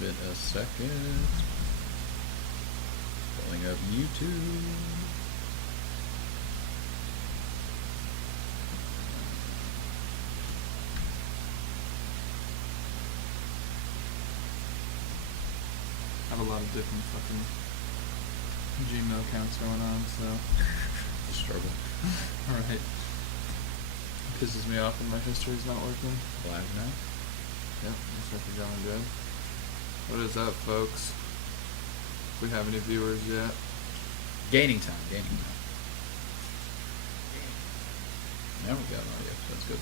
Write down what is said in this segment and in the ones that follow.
been a second. Pulling up YouTube. I have a lot of different fucking Gmail accounts going on, so. The struggle. Alright. Pisses me off when my history's not working. Live now? Yep, looks like we're going good. What is up, folks? If we have any viewers yet. Gaining time. Now we got audio. That's good.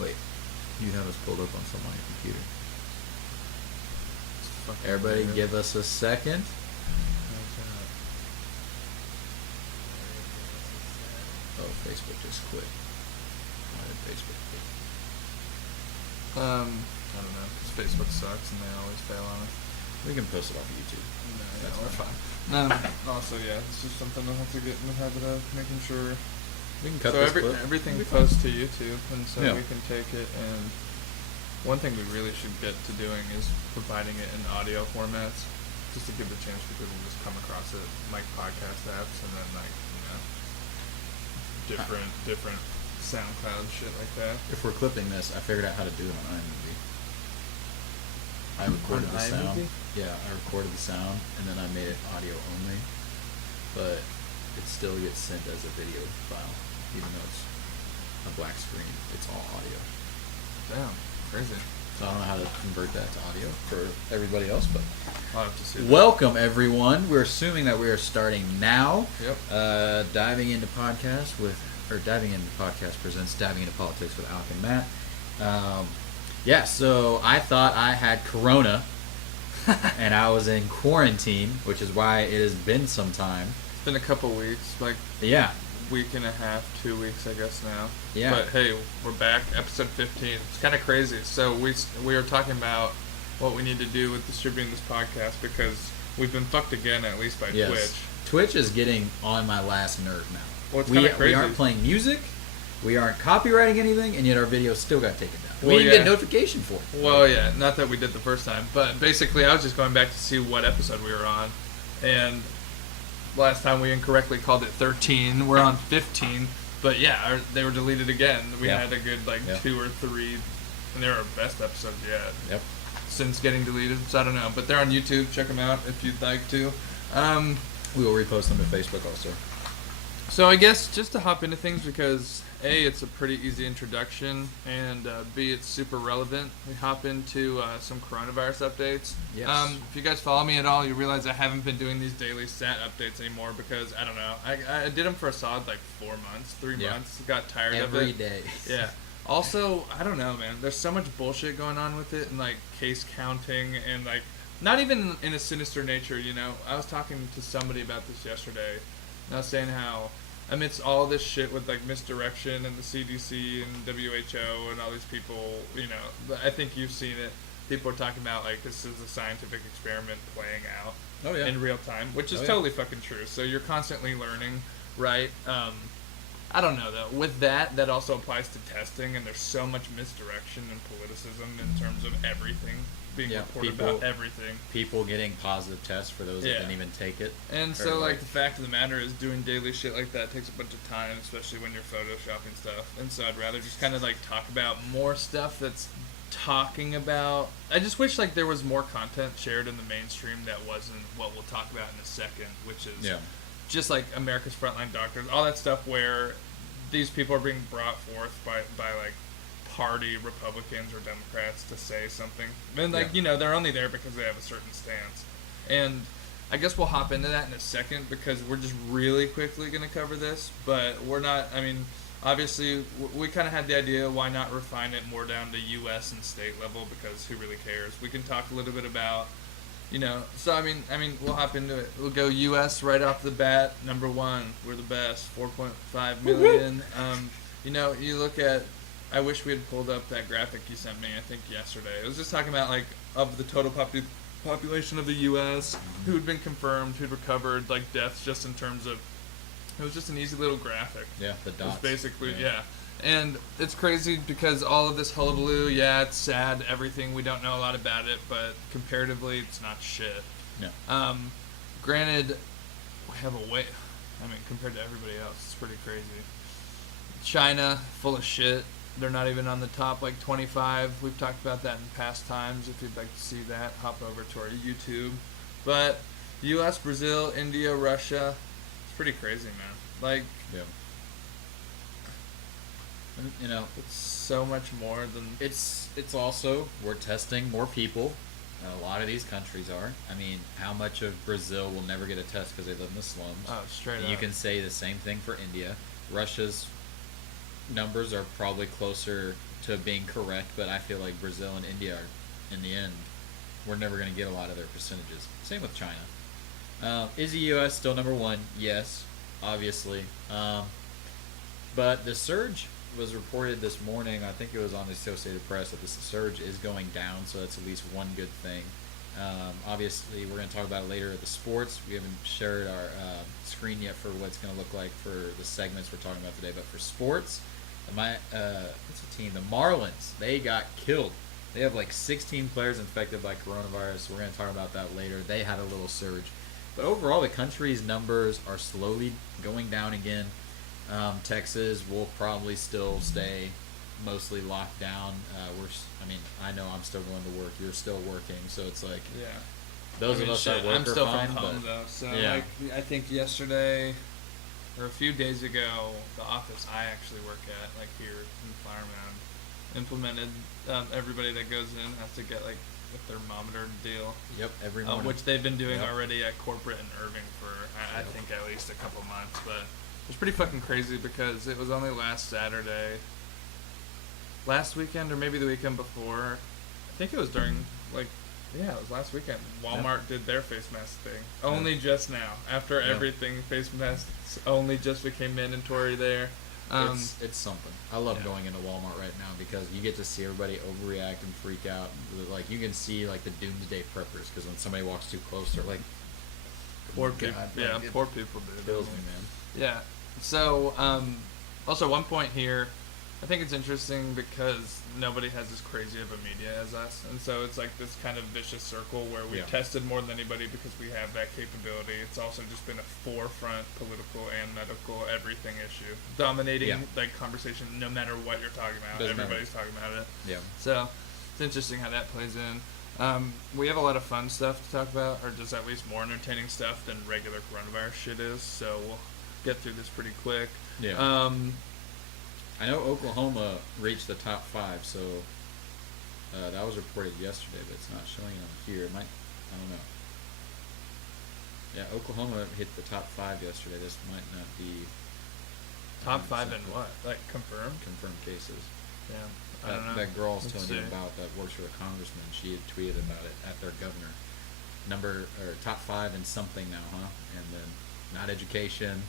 Wait. You have us pulled up on something on your computer. Everybody give us a second. Oh, Facebook just quit. Why did Facebook quit? I don't know, because Facebook sucks and they always fail on us. We can post it off of YouTube. No, yeah, That's we're fine. fine. Also, yeah, it's just something I'll have to get in the habit of making sure. We can cut So this clip. everything It'll be fine. posts to YouTube, and so Yeah. we can take it. And one thing we really should get to doing is providing it in audio formats, just to give the chance for people to just come across it, like podcast apps, and then like different SoundCloud shit like that. If we're clipping this, I figured out how to do it on iMovie. I recorded the sound. iMovie? Yeah, I recorded the sound, and then I made it audio only. But it still gets sent as a video file, even though it's a black screen. It's all audio. Damn, crazy. So I don't know how to convert that to audio for everybody else, but I'll have to see that. welcome everyone. We're assuming that we are starting now. Yep. Diving into podcast presents Diving into Politics with Alec and Matt. Yeah, so I thought I had Corona, and I was in quarantine, which is why it has been some time. It's been a couple weeks, like Yeah, week and a half, 2 weeks, I guess now. Yeah. But hey, we're back, episode 15. It's kind of crazy. So we were talking about what we need to do with distributing this podcast because we've been fucked again, at least by yes. Twitch. Twitch is getting on my last nerve now. Well, it's kinda crazy. We aren't playing music, we aren't copywriting anything, and yet our video still got taken down. Well, we didn't yeah. get notification for it. Well, yeah, not that we did the first time, but basically I was just going back to see what episode we were on, and last time we incorrectly called it 13. We're on 15, but yeah, they were deleted again. We Yeah. had a good 2 or 3, and they're our best episodes yet. Yep. Since getting deleted, so I don't know, but they're on YouTube. Check them out if you'd like to. We will repost them to Facebook also. So I guess just to hop into things because A, it's a pretty easy introduction, and B, it's super relevant. We hop into some coronavirus updates. Yes. If you guys follow me at all, you realize I haven't been doing these daily stat updates anymore because, I don't know, I did them for a solid 4 months, 3 Yeah. months, got tired of it. Every day. Yeah. Also, I don't know, man. There's so much bullshit going on with it, and case counting, and not even in a sinister nature. You know, I was talking to somebody about this yesterday, and I was saying how amidst all this shit with misdirection and the CDC and WHO and all these people, you know, I think you've seen it. People are talking about this is a scientific experiment playing out Oh, yeah. in real time, which is Oh, yeah. totally fucking true. So you're constantly learning, right? I don't know though. With that also applies to testing, and there's so much misdirection and politicism in terms of everything being Yeah, reported people- about everything. People getting positive tests for those Yeah. that didn't even take it. And Or, so the fact of the matter is doing daily shit like that takes a bunch of time, especially when you're photoshopping stuff. And so I'd rather just kind of talk about more stuff that's talking about. I just wish there was more content shared in the mainstream that wasn't what we'll talk about in a second, which is Yeah. just America's Frontline Doctors, all that stuff where these people are being brought forth by party Republicans or Democrats to say something. And they're only there because they have a certain stance. And I guess we'll hop into that in a second because we're just really quickly going to cover this, but we're not, obviously we kind of had the idea, why not refine it more down to US and state level, because who really cares? We can talk a little bit about so we'll hop into it. We'll go U.S. right off the bat. Number 1, we're the best, 4.5 million. You look at. I wish we had pulled up that graphic you sent me. I think yesterday. It was just talking about of the total population of the U.S. who'd been confirmed, who'd recovered, deaths, just in terms of. It was just an easy little graphic. Yeah, the It was dots. basically yeah. And it's crazy because all of this hullabaloo, yeah, it's sad, everything, we don't know a lot about it, but comparatively, it's not shit. No. Granted, we have a way, I mean, compared to everybody else, it's pretty crazy. China, full of shit. They're not even on the top, like, 25. We've talked about that in past times. If you'd like to see that, hop over to our YouTube. But U.S., Brazil, India, Russia, it's pretty crazy, man. Like, Yeah. And, you know, it's so much more than... it's also, we're testing more people. A lot of these countries are. I mean, how much of Brazil will never get a test because they live in the slums? Oh, straight And up. you can say the same thing for India. Russia's numbers are probably closer to being correct, but I feel like Brazil and India are, in the end, we're never going to get a lot of their percentages. Same with China. Is the U.S. still number one? Yes, obviously. But the surge was reported this morning. I think it was on the Associated Press that the surge is going down, so that's at least one good thing. Obviously, we're going to talk about it later at the sports. We haven't shared our screen yet for what it's going to look like for the segments we're talking about today. But for sports, what's the team? The Marlins. They got killed. They have like 16 players infected by coronavirus. We're going to talk about that later. They had a little surge. But overall, the country's numbers are slowly going down again. Texas will probably still stay mostly locked down. I know I'm still going to work. You're still working, so it's like Yeah. those of us that work I'm are still fine. from home, But though. So, yeah. like, I think yesterday, or a few days ago, the office I actually work at, like here in Flower Mound, implemented everybody that goes in has to get, like, a thermometer deal. Yep, every morning. Which they've been doing Yep. already at corporate in Irving for, I Yep. think, at least a couple months. But it's pretty fucking crazy because it was only last Saturday, last weekend, or maybe the weekend before. I think it was during, like, yeah, it was last weekend. Walmart did their face mask thing. Only just now. After everything, face masks only just became mandatory there. It's something. I love Yeah. going into Walmart right now because you get to see everybody overreact and freak out. Like you can see like the doomsday preppers because when somebody walks too close, they're like, Poor God, people. like, Yeah, it poor people, dude. kills me, man. Yeah. So, also one point here, I think it's interesting because nobody has as crazy of a media as us, and so it's like this kind of vicious circle where we Yeah. tested more than anybody because we have that capability. It's also just been a forefront political and medical everything issue, dominating Yeah. like conversation no matter what you're talking about. Doesn't matter. Everybody's talking about it. Yeah. So it's interesting how that plays in. We have a lot of fun stuff to talk about, or just at least more entertaining stuff than regular coronavirus shit is. So we'll get through this pretty quick. Yeah. I know Oklahoma reached the top 5, so that was reported yesterday, but it's not showing on here. It might, I don't know. Yeah, Oklahoma hit the top 5 yesterday. This might not be Top 5 in 100% what? Like confirmed? confirmed cases. Yeah. I don't know. That girl I was Let's telling you see. about that works for the congressman, she had tweeted about it at their governor. Top 5 in something now, huh? And then not education,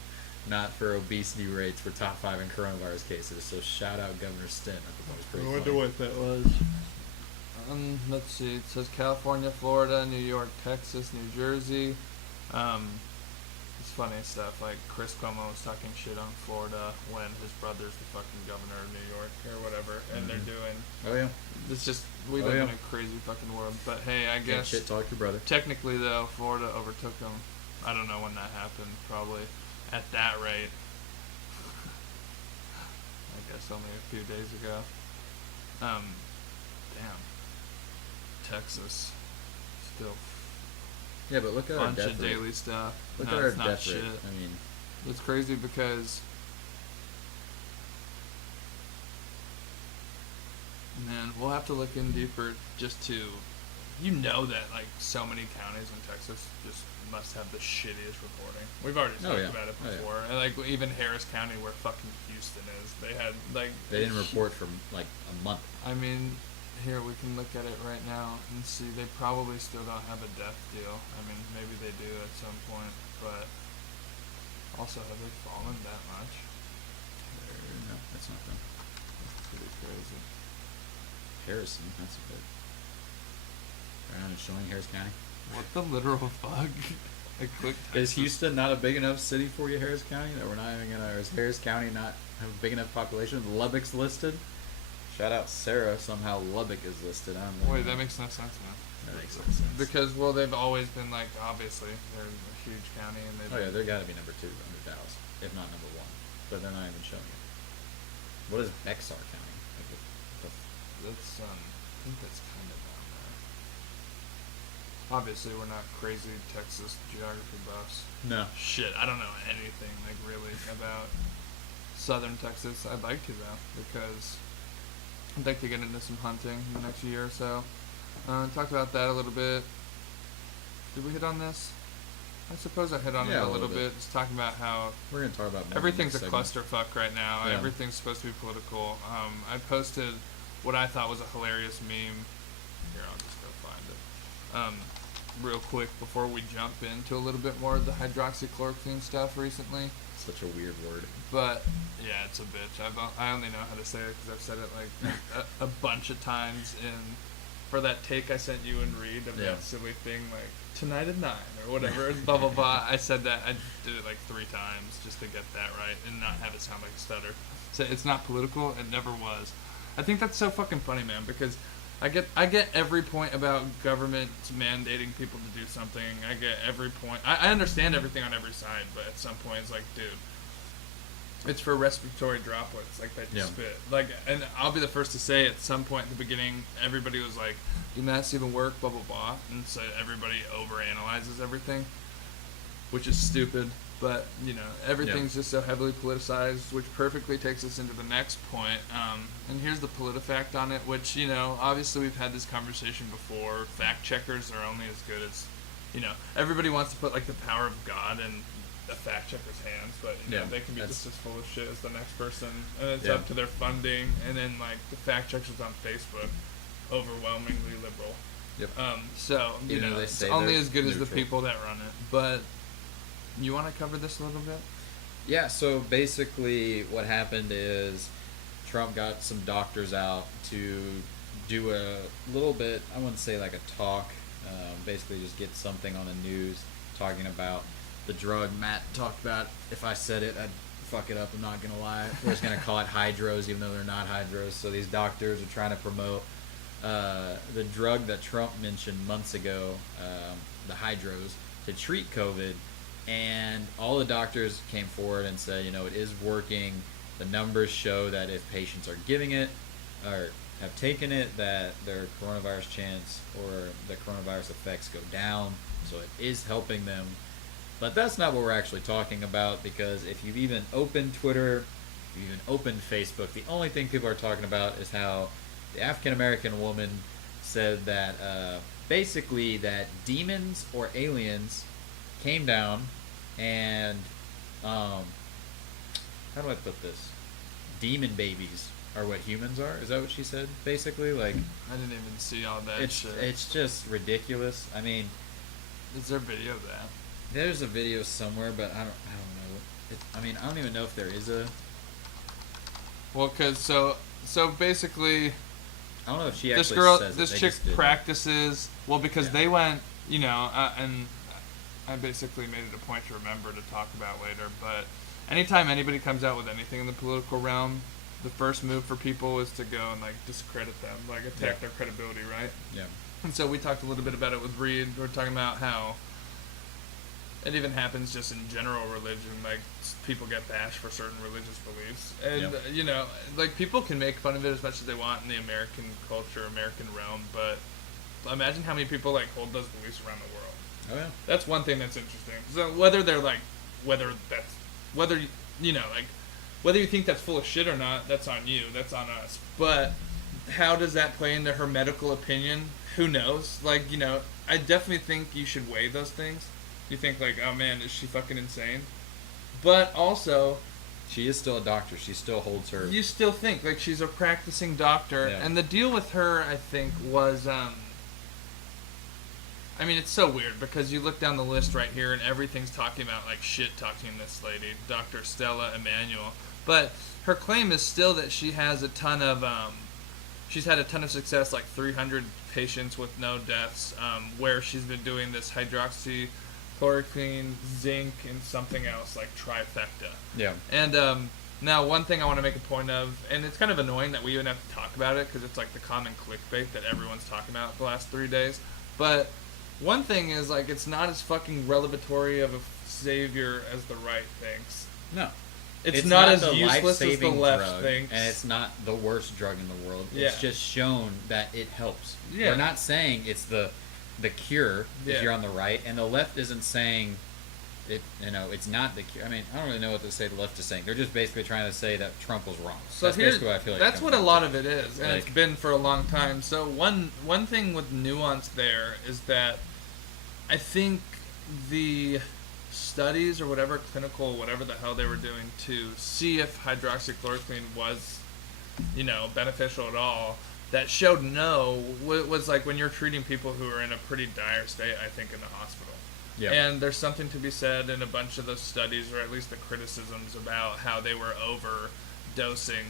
not for obesity rates, for top 5 in coronavirus cases. So shout out Governor Stint. I thought that was pretty funny. what that was. Let's see. It says California, Florida, New York, Texas, New Jersey. It's funny stuff. Like Chris Cuomo was talking shit on Florida when his brother's the fucking governor of New York or whatever, and they're doing. Oh yeah. It's just we Oh, live yeah. in a crazy fucking world. But hey, I Can't guess shit talk your brother. technically though, Florida overtook them. I don't know when that happened. Probably at that rate. I guess only a few days ago. Damn. Texas. Still Yeah, but look at our bunch death of rate. daily stuff. Look No, at our it's not death shit. rate. I mean, It's crazy because, man, we'll have to look in deeper just to, that like so many counties in Texas just must have the shittiest reporting. We've already Oh, talked yeah. about it Oh, yeah. before, and like even Harris County, where fucking Houston is, they had like they didn't report for like a month. I mean, here we can look at it right now and see they probably still don't have a death deal. I mean, maybe they do at some point, but also have they fallen that much? No, that's not them. That's pretty crazy. Harrison, that's a bit. Right on, it's showing Harris County. What the literal fuck? Like, click Is Texas. Houston not a big enough city for you, Harris County? That we're not even gonna, or is Harris County not have a big enough population? Lubbock's listed. Shout out Sarah. Somehow Lubbock is listed. I don't know. Wait, that makes no sense, man. That makes no sense. Because, well, they've always been, like, obviously, they're a huge county, and Oh yeah, they're got to be number 2 under Dallas, if not number 1. But they're not even showing it. What is Bexar County? Like that's, I think that's kind of down there. Obviously, we're not crazy Texas geography buffs. no. Shit, I don't know anything, like, really, about southern Texas. I'd like to, though, because I'd like to get into some hunting in the next year or so. Talked about that a little bit. Did we hit on this? I suppose I hit on it a little bit. Just talking about how We're gonna talk about everything's a segment. clusterfuck right now. Yeah. Everything's supposed to be political. I posted what I thought was a hilarious meme. Here, I'll just go find it. Real quick before we jump into a little bit more of the hydroxychloroquine stuff recently. Such a weird word. But yeah, it's a bitch. I only know how to say it because I've said it like a bunch of times for that take I sent you and Reed of that silly thing like tonight at 9 or whatever. Blah blah blah. I said that. I did it like 3 times just to get that right and not have it sound like a stutter. So it's not political. It never was. I think that's so fucking funny, man, because I get every point about government mandating people to do something. I get every point. I understand everything on every side, but at some point it's like, dude, it's for respiratory droplets, like that you spit. Like, and I'll be the first to say at some point at the beginning, everybody was like, do masks even work, blah, blah, blah. And so everybody overanalyzes everything, which is stupid. But, you know, everything's just so heavily politicized, which perfectly takes us into the next point. And here's the PolitiFact on it, which, you know, obviously we've had this conversation before. Fact checkers are only as good as, you know, everybody wants to put, like, the power of God in a fact checker's hands, but, you know, they can be just as full of shit as the next person. And it's up to their funding. And then, like, the fact checkers on Facebook, overwhelmingly liberal. Yep. So, you know, it's only as good as the people that run it. But you want to cover this a little bit? Yeah, so basically what happened is Trump got some doctors out to do a little bit, I wouldn't say like a talk, basically just get something on the news talking about the drug Matt talked about. If I said it, I'd fuck it up, I'm not going to lie. We're just going to call it hydros even though they're not hydros. So these doctors are trying to promote the drug that Trump mentioned months ago, the hydros, to treat COVID. And all the doctors came forward and said, you know, it is working. The numbers show that if patients are giving it or have taken it, that their coronavirus chance or the coronavirus effects go down. So it is helping them. But that's not what we're actually talking about, because if you've even opened Twitter, if you've even opened Facebook, the only thing people are talking about is how the African-American woman said that basically that demons or aliens came down and how do I put this? Demon babies are what humans are. Is that what she said? Basically, like I didn't even see all that shit. It's just ridiculous. I mean, is there video of that? There's a video somewhere, but I don't know. I mean, I don't even know if there is a. Well, cause so basically, I don't know if she actually this girl, says this chick practices well because they went, you know, and I basically made it a point to remember to talk about later. But anytime anybody comes out with anything in the political realm, the first move for people is to go and like discredit them, like attack their credibility, right? Yeah. And so we talked a little bit about it with Reed. We're talking about how it even happens just in general religion. Like, people get bashed for certain religious beliefs. And, you know, like, people can make fun of it as much as they want in the American culture, American realm, but imagine how many people, like, hold those beliefs around the world. Oh, yeah. That's one thing that's interesting. So whether they're, like, whether you know, like, whether you think that's full of shit or not, that's on you. That's on us. But how does that play into her medical opinion? Who knows? Like, you know, I definitely think you should weigh those things. You think like, oh man, is she fucking insane? But also, she is still a doctor. She still holds her. You still think like she's a practicing doctor, and the deal with her, I think, was, I mean, it's so weird because you look down the list right here, and everything's talking about like shit talking this lady, Dr. Stella Emanuel. But her claim is still that she has a ton of, she's had a ton of success, like 300 patients with no deaths, where she's been doing this hydroxychloroquine chloroquine, zinc, and something else like trifecta. Yeah. And now one thing I want to make a point of, and it's kind of annoying that we even have to talk about it because it's like the common clickbait that everyone's talking about the last 3 days. But one thing is like it's not as fucking revelatory of a savior as the right thinks. No. It's not as the useless as the life-saving left drug, thinks. and it's not the worst drug in the world. Yeah. It's just shown that it helps. Yeah. We're not saying it's the cure Yeah. if you're on the right, and the left isn't saying it. You know, it's not the cure. I mean, I don't really know what to say. The left is saying they're just basically trying to say that Trump was wrong. So That's here's, basically what I feel like. that's it what comes a lot down of it is, and Like- it's been for a long time. So one thing with nuance there is that I think the studies or whatever clinical whatever the hell they were doing to see if hydroxychloroquine was, beneficial at all, that showed no was like when you're treating people who are in a pretty dire state, I think, in the hospital. Yeah. And there's something to be said in a bunch of those studies, or at least the criticisms about how they were overdosing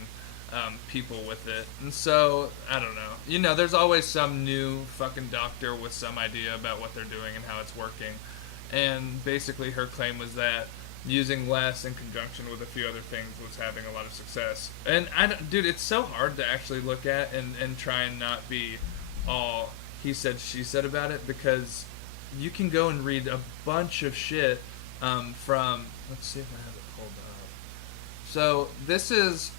people with it. And so, I don't know. There's always some new fucking doctor with some idea about what they're doing and how it's working. And basically her claim was that using less in conjunction with a few other things was having a lot of success. And, dude, it's so hard to actually look at and try and not be all he said, she said about it, because you can go and read a bunch of shit from, let's see if I have it pulled up. So this is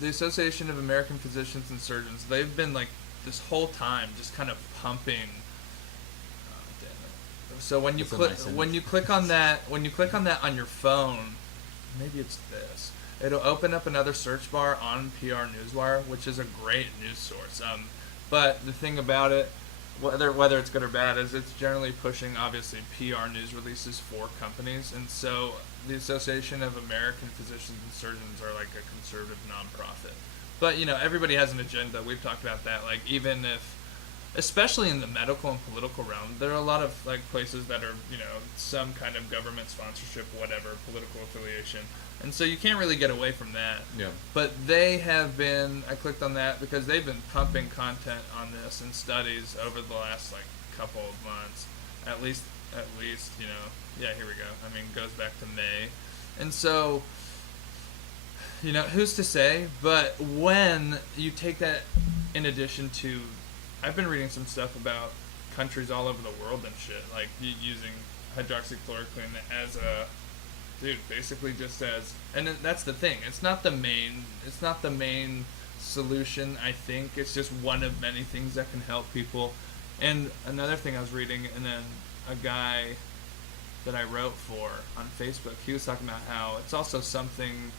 the Association of American Physicians and Surgeons. They've been like this whole time just kind of pumping. Oh, damn it. So when you That's a click nice image. when you click on that on your phone, maybe it's this. It'll open up another search bar on PR Newswire, which is a great news source. But the thing about it, whether it's good or bad, is it's generally pushing, obviously, PR news releases for companies. And so the Association of American Physicians and Surgeons are like a conservative nonprofit. But, everybody has an agenda. We've talked about that. Like, even if, especially in the medical and political realm, there are a lot of, like, places that are, some kind of government sponsorship, whatever, political affiliation. And so you can't really get away from that. Yeah. But they have been, I clicked on that because they've been pumping content on this and studies over the last, like, couple of months. At least, yeah, here we go. I mean, it goes back to May. And so, who's to say? But when you take that in addition to, I've been reading some stuff about countries all over the world and shit, like using hydroxychloroquine as a, dude, basically just as, and that's the thing. It's not the main solution, I think. It's just one of many things that can help people. And another thing I was reading, and then a guy that I wrote for on Facebook, he was talking about how it's also something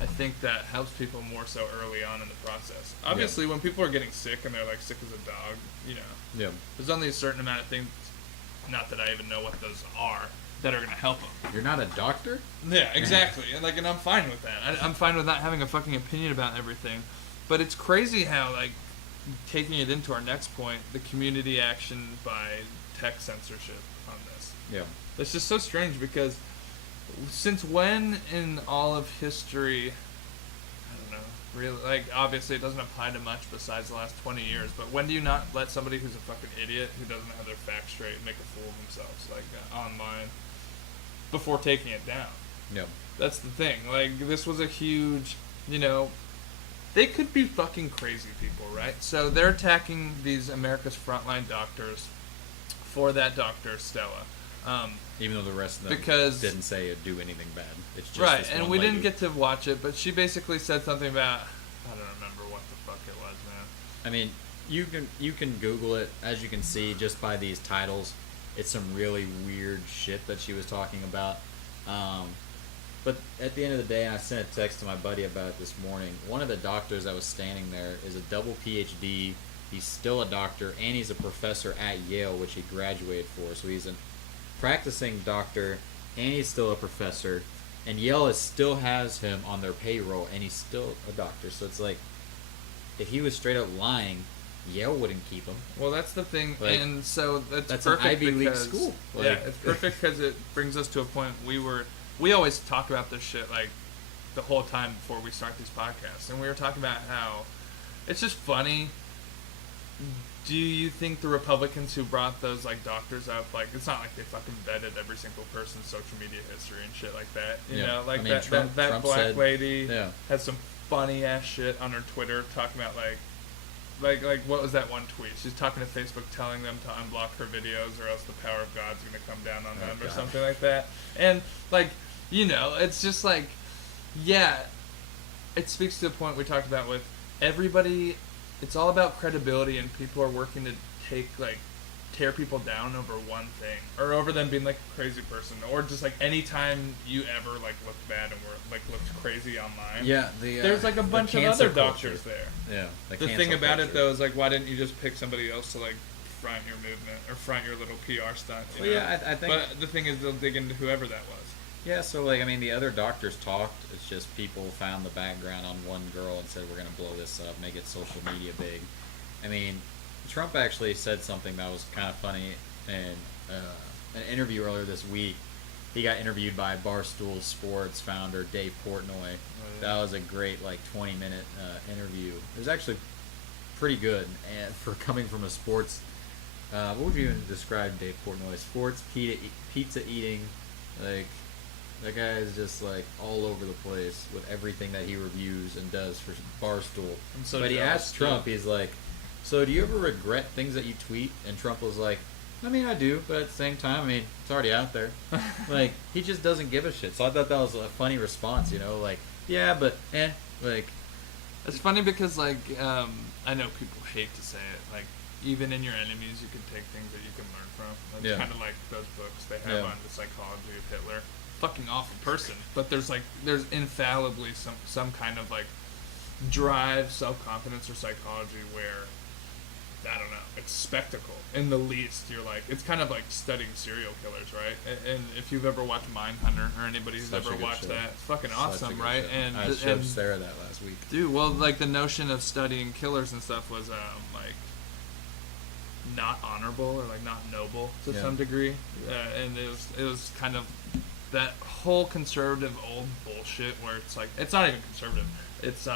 I think that helps people more so early on in the process. Obviously, when people are getting sick and they're like sick as a dog, Yeah. there's only a certain amount of things, not that I even know what those are, that are going to help them. You're not a doctor? Yeah, exactly. And I'm fine with that. I'm fine with not having a fucking opinion about everything. But it's crazy how, like, taking it into our next point, the community action by tech censorship on this. Yeah. It's just so strange because since when in all of history, I don't know, really, like, obviously it doesn't apply to much besides the last 20 years, but when do you not let somebody who's a fucking idiot, who doesn't have their facts straight, make a fool of themselves, like, online, before taking it down? Yeah. That's the thing. Like, this was a huge, they could be fucking crazy people, right? So they're attacking these America's Frontline doctors for that doctor, Stella. Even though the rest of them Because- didn't say it'd do anything bad. It's just Right, this and one we lady. didn't get to watch it, but she basically said something about, I don't remember what the fuck it was, man. I mean, you can Google it. As you can see, just by these titles, it's some really weird shit that she was talking about. But at the end of the day, I sent a text to my buddy about it this morning. One of the doctors that was standing there is a double PhD. He's still a doctor, and he's a professor at Yale, which he graduated for. So he's a practicing doctor, and he's still a professor. And Yale still has him on their payroll, and he's still a doctor. So it's like, if he was straight up lying, Yale wouldn't keep him. Well, that's the thing, Like, and so that's an perfect Ivy League because, school. yeah, Like- it's perfect because it brings us to a point we always talk about this shit, like, the whole time before we start these podcasts, and we were talking about how it's just funny Do you think the Republicans who brought those like doctors up, like it's not like they fucking vetted every single person's social media history and shit like that, you know? Like Trump black said, lady yeah. had some funny ass shit on her Twitter talking about like what was that one tweet? She's talking to Facebook, telling them to unblock her videos, or else the power of God's gonna come down on them, or something like that. And like, you know, it's just like, yeah, it speaks to the point we talked about with everybody. It's all about credibility, and people are working to tear people down over one thing, or over them being like a crazy person, or just like anytime you ever like look bad and were like looked crazy online. Yeah, there's like a bunch of other doctors there. Yeah. The thing about it though is like, why didn't you just pick somebody else to like front your movement or front your little PR stunt? You know? Yeah, I think. But the thing is, they'll dig into whoever that was. Yeah, so like the other doctors talked. It's just people found the background on one girl and said we're gonna blow this up, make it social media big. I mean, Trump actually said something that was kind of funny in an interview earlier this week. He got interviewed by Barstool Sports founder Dave Portnoy. Oh, yeah. That was a great 20-minute interview. It was actually pretty good, and for coming from a sports. What would you even describe Dave Portnoy? Sports pizza eating, like. That guy is just all over the place with everything that he reviews and does for Barstool. But he asked Trump, he's like, so do you ever regret things that you tweet? And Trump was like, I mean, I do, but at the same time, it's already out there. He just doesn't give a shit. So I thought that was a funny response, yeah, but, It's funny because, I know people hate to say it, even in your enemies, you can take things that you can learn from. It's kind of like those books they have on the psychology of Hitler. Fucking awful person, but there's infallibly some kind of drive, self-confidence, or psychology where I don't know, it's spectacle in the least. You're it's kind of like studying serial killers, right? And if you've ever watched Mindhunter, or anybody who's ever watched that, it's fucking awesome, right? Show. And I showed Sarah that last week, dude. Well, the notion of studying killers and stuff was not honorable, or not noble to some degree, and it was kind of that whole conservative old bullshit where it's not even conservative. It's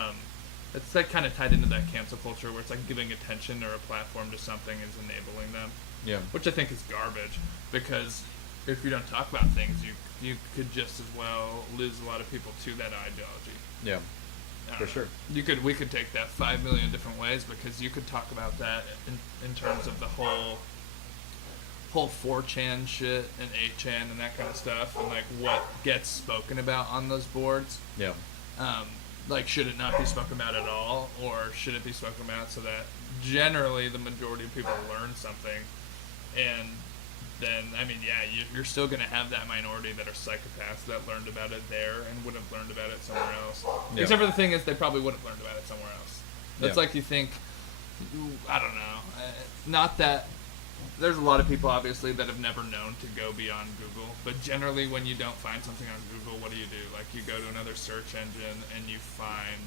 kind of tied into that cancel culture where it's giving attention or a platform to something is enabling them. Yeah. Which I think is garbage, because if you don't talk about things, you could just as well lose a lot of people to that ideology. Yeah. For sure. We could take that 5 million different ways, because you could talk about that in terms of the whole 4chan shit and 8chan and that kind of stuff, and what gets spoken about on those boards. Yeah. Should it not be spoken about at all, or should it be spoken about so that generally the majority of people learn something? And then, you're still going to have that minority that are psychopaths that learned about it there and would have learned about it somewhere else. Yeah. Except for the thing is, they probably would have learned about it somewhere else. That's you think, I don't know, not that. There's a lot of people, obviously, that have never known to go beyond Google. But generally, when you don't find something on Google, what do? You go to another search engine and you find,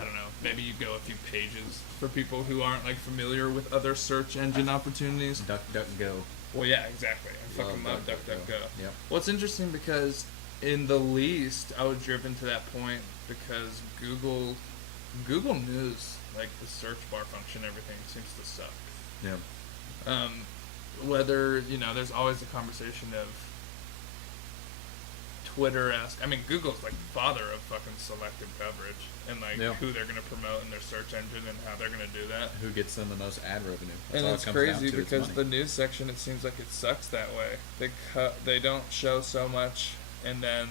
I don't know, maybe you go a few pages for people who aren't, familiar with other search engine opportunities. DuckDuckGo. Well, yeah, exactly. I fucking love DuckDuckGo. Yep. Well, it's interesting because, in the least, I was driven to that point because Google News, the search bar function, everything seems to suck. Yeah. Whether, there's always the conversation of Twitter-esque. Google's the father of fucking selective coverage and who they're going to promote in their search engine and how they're going to do that. Who gets them the most ad revenue. And it's crazy because the news section, it seems like it sucks that way. They don't show so much, and then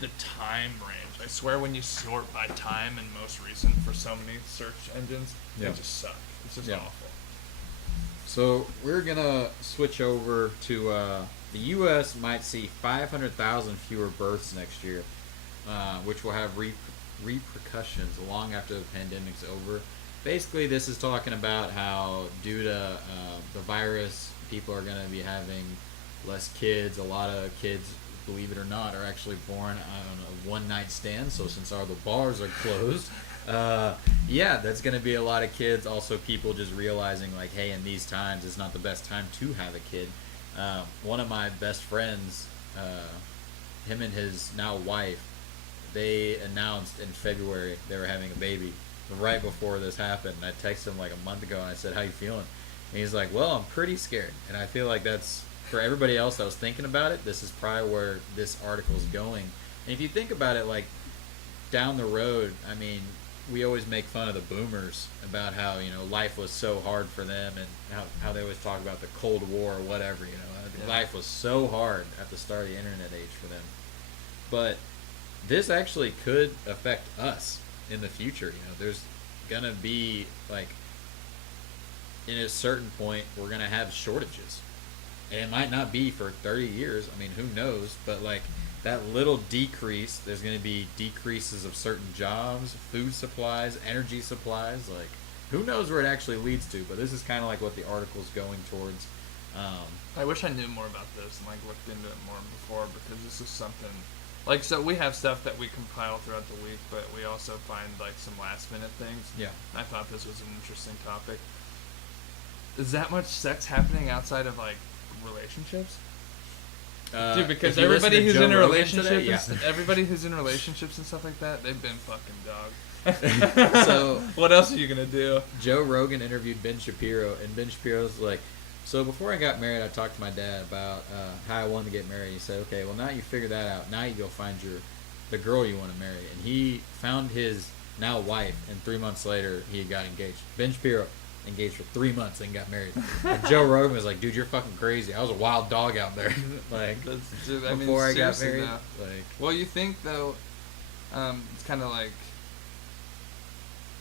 the time range. I swear when you sort by time and most recent for so many search engines, they just suck. It's just awful. So we're going to switch over to the U.S. might see 500,000 fewer births next year, which will have repercussions long after the pandemic's over. Basically, this is talking about how due to the virus, people are going to be having less kids. A lot of kids, believe it or not, are actually born on a one-night stand. So since all the bars are closed... that's going to be a lot of kids. Also, people just realizing, hey, in these times, it's not the best time to have a kid. One of my best friends, him and his now wife, they announced in February they were having a baby. right before this happened. I texted him like a month ago, and I said, "How you feeling?" And he's like, "Well, I'm pretty scared." And I feel like that's for everybody else that was thinking about it. This is probably where this article is going. And if you think about it, like down the road, I mean, we always make fun of the boomers about how, you know, life was so hard for them, and how they always talk about the Cold War or whatever, you know. Life was so hard at the start of the internet age for them. But this actually could affect us in the future. You know, there's going to be, like, in a certain point, we're going to have shortages. And it might not be for 30 years. I mean, who knows? But, like, that little decrease, there's going to be decreases of certain jobs, food supplies, energy supplies. Like, who knows where it actually leads to? But this is kind of like what the article's going towards. I wish I knew more about this and, like, looked into it more before, because this is something, like, so we have stuff that we compile throughout the week, but we also find, like, some last minute things. Yeah. I thought this was an interesting topic. Is that much sex happening outside of, like, relationships? Dude, because everybody who's in a relationship, everybody who's in relationships and stuff like that, they've been fucking dog. So what else are you gonna do? Joe Rogan interviewed Ben Shapiro, and Ben Shapiro's like, so before I got married, I talked to my dad about how I wanted to get married. He said, okay, well, now you figure that out. Now you go find the girl you want to marry. And he found his now wife, and 3 months later, he got engaged. Ben Shapiro engaged for 3 months and got married. And Joe Rogan was like, dude, you're fucking crazy. I was a wild dog out there. Like, before I got married. Like, well, you think, though, it's kind of like,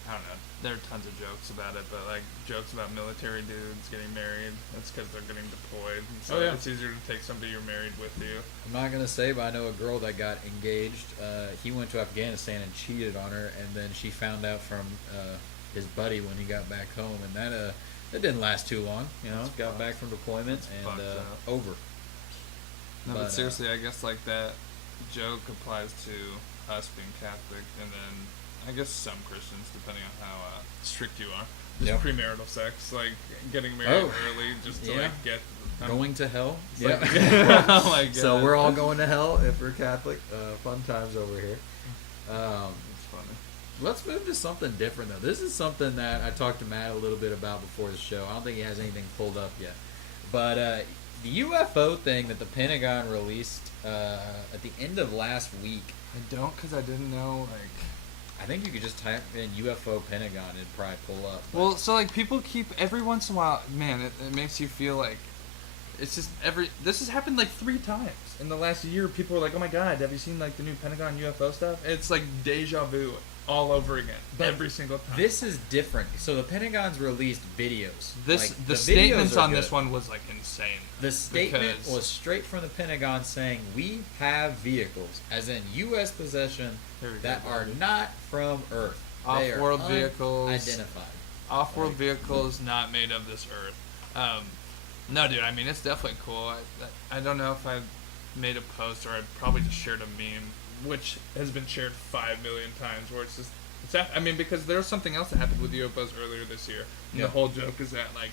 I don't know. There are tons of jokes about it, but, like, jokes about military dudes getting married. That's because they're getting deployed. And so it's easier to take somebody you're married with you. I'm not going to say, but I know a girl that got engaged. He went to Afghanistan and cheated on her, and then she found out from his buddy when he got back home, and that didn't last too long. You know, got back from deployment and over. No, but seriously, I guess, like, that joke applies to us being Catholic, and then I guess some Christians, depending on how strict you are. Just premarital sex, like getting married early, just to like get going to hell. Yeah. Like, oh my god. So we're all going to hell if we're Catholic. Fun times over here. It's funny. Let's move to something different though. This is something that I talked to Matt a little bit about before the show. I don't think he has anything pulled up yet, but the UFO thing that the Pentagon released at the end of last week. I don't, because I didn't know, like. I think you could just type in UFO Pentagon and it'd probably pull up. Well, so, like, people keep, every once in a while, man, it makes you feel like, it's just this has happened, like, 3 times in the last year. People are like, oh my god, have you seen, like, the new Pentagon UFO stuff? It's, like, deja vu all over again, every single time. This is different. So the Pentagon's released videos. The statements on this one was, like, insane. The statement was straight from the Pentagon saying, we have vehicles, as in U.S. possession, that are not from Earth. Off-world vehicles. Identified. Off-world vehicles not made of this Earth. No, dude, I mean, it's definitely cool. I don't know if I made a post or I probably just shared a meme, which has been shared 5 million times, where it's just, I mean, because there was something else that happened with UFOs earlier this year. And the whole joke is that, like,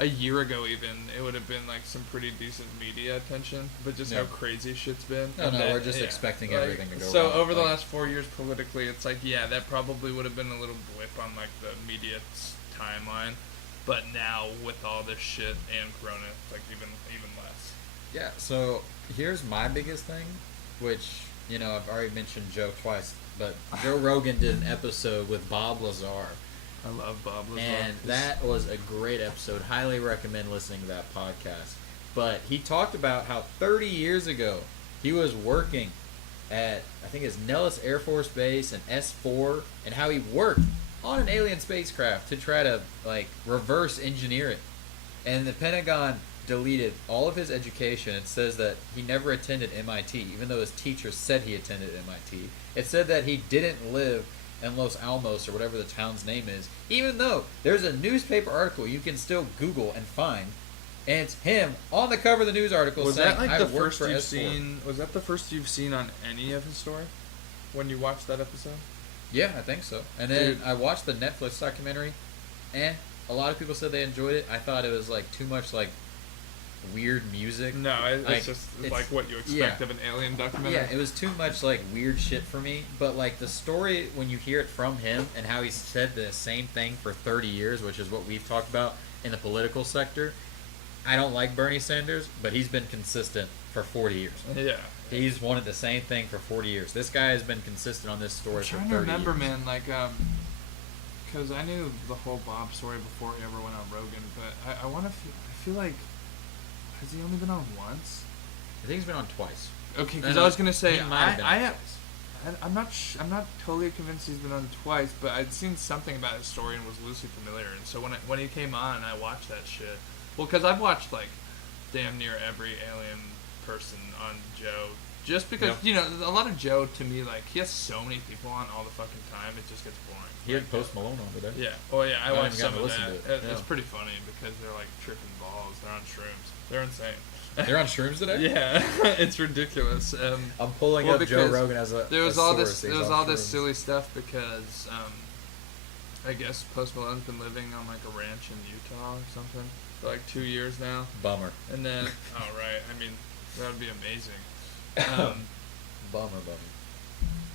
a year ago even, it would have been, like, some pretty decent media attention, but just how crazy shit's been. No, we're just expecting everything to go so wrong. over the last 4 years politically, it's like, yeah, that probably would have been a little blip on, like, the media's timeline, but now with all this shit and Corona, it's like even less. Yeah, so here's my biggest thing, which, you know, I've already mentioned Joe twice, but Joe Rogan did an episode with Bob Lazar. I love Bob Lazar. And that was a great episode. Highly recommend listening to that podcast. But he talked about how 30 years ago he was working at, I think it's Nellis Air Force Base and S4, and how he worked on an alien spacecraft to try to, like, reverse engineer it. And the Pentagon deleted all of his education. It says that he never attended MIT, even though his teacher said he attended MIT. It said that he didn't live in Los Alamos or whatever the town's name is, even though there's a newspaper article you can still Google and find, and it's him on the cover of the news article saying, that, like, I the work first for you've S4. seen? Was that the first you've seen on any of his story when you watched that episode? Yeah, I think so. And then I watched the Netflix documentary, and a lot of people said they enjoyed it. I thought it was, like, too much, like, weird music. No, Like, it's just it's- like what you expect yeah. of an alien documentary. Yeah, it was too much like weird shit for me. But like the story, when you hear it from him and how he said the same thing for 30 years, which is what we've talked about in the political sector. I don't like Bernie Sanders, but he's been consistent for 40 years. Yeah. He's wanted the same thing for 40 years. This guy has been consistent on this story I'm for 30 trying to remember, years. man, like, because I knew the whole Bob story before he ever went on Rogan, but I want to I feel like, has he only been on once? I think he's been on twice. Okay, because No, I was gonna say he might have been on twice. I'm not totally convinced he's been on twice, but I'd seen something about his story and was loosely familiar, and so when he came on, I watched that shit. Well, because I've watched like damn near every alien person on Joe, just because a lot of Joe to me, like, he has so many people on all the fucking time, it just gets boring. He had Post Malone on today. Yeah. Oh yeah, I I watched haven't some of gotten to that. listen to it. It's Yeah. pretty funny because they're like tripping balls. They're on shrooms. They're insane. They're on shrooms today? Yeah, it's ridiculous. I'm pulling Well, up Joe because Rogan as a there was a all source. this He's there was on all this shrooms. silly stuff because I guess Post Malone's been living on like a ranch in Utah or something for like 2 years now, Bummer. and then right, I mean that would be amazing. Bummer.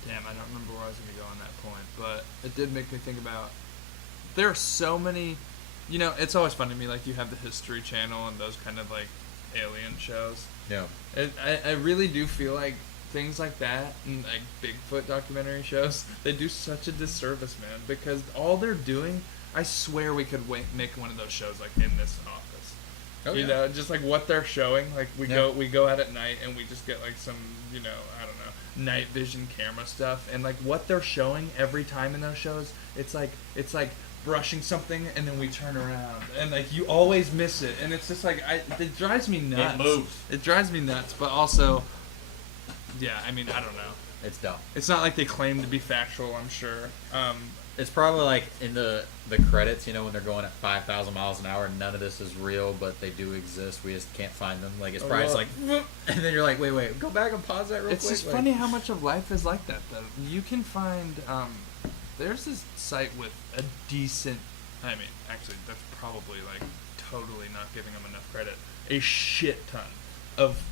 Damn, I don't remember where I was going to go on that point, but it did make me think about. There are so many, it's always fun to me. Like, you have the History Channel and those kind of like alien shows. Yeah. I really do feel like things like that and like Bigfoot documentary shows, they do such a disservice, man, because all they're doing, I swear we could make one of those shows like in this office. Oh, You yeah. know, just like what they're showing, like we Yeah. go out at night and we just get like some, I don't know, night vision camera stuff, and like what they're showing every time in those shows, it's like brushing something and then we turn around and like you always miss it, and it's just like it drives me nuts. It moves. It drives me nuts, but also, yeah, I mean, I don't know. It's dumb. It's not like they claim to be factual, I'm sure. It's probably like in the credits, when they're going at 5,000 miles an hour, none of this is real, but they do exist. We just can't find them. Like, it's Oh, probably yeah. just like, and then you're like, wait, go back and pause that real It's quick. just Like, funny how much of life is like that, though. You can find, there's this site with a decent, I mean, actually, that's probably, like, totally not giving them enough credit, a shit ton of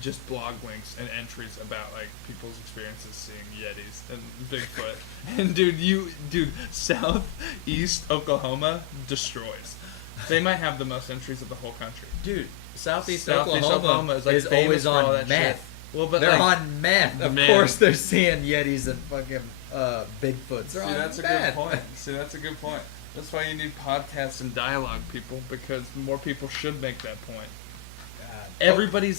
just blog links and entries about, like, people's experiences seeing Yetis and Bigfoot. And, dude, Southeast Oklahoma destroys. They might have the most entries of the whole country. Dude, Southeast Southeast Oklahoma is, like, is famous always for all on that meth. shit. Well, but They're like, on meth. Of Man. course, they're seeing Yetis and fucking Bigfoots. See, They're on that's a meth. good point. See, that's a good point. That's why you need podcasts and dialogue, people, because more people should make that point. Everybody,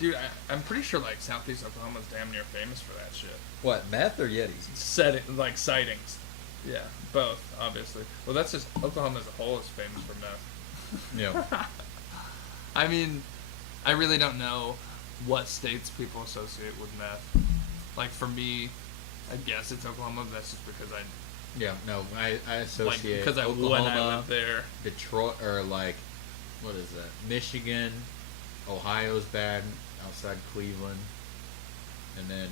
dude, I'm pretty sure, like, Southeast Oklahoma's damn near famous for that shit. What, meth or Yetis? Sightings. Yeah, both, obviously. Well, that's just, Oklahoma as a whole is famous for meth. Yeah. I mean, I really don't know what states people associate with meth. Like, for me, I guess it's Oklahoma, but that's just because Yeah, no, I associate when I Oklahoma, went there. Detroit, or like, what is that? Michigan, Ohio's bad, outside Cleveland, and then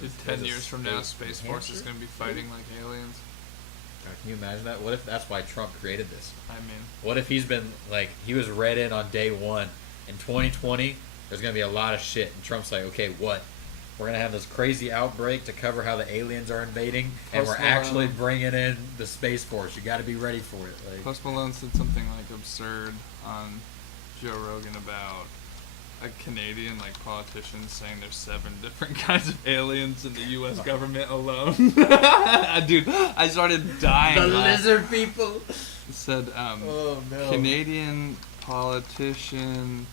Dude, there's 10 a years from now, state- Space New Force is Hampshire? going to be fighting like aliens. God, can you imagine that? What if that's why Trump created this? I mean, What if he's been like, he was read in on day one in 2020? There's gonna be a lot of shit, and Trump's like, okay, what? We're gonna have this crazy outbreak to cover how the aliens are invading, and we're Post Malone. actually bringing in the Space Force. You got to be ready for it. Like, Post Malone said something like absurd on Joe Rogan about a Canadian like politician saying there's 7 different kinds of aliens in the U.S. government alone. Dude, I started dying. the laughing. lizard people. It said Oh no. Canadian politician.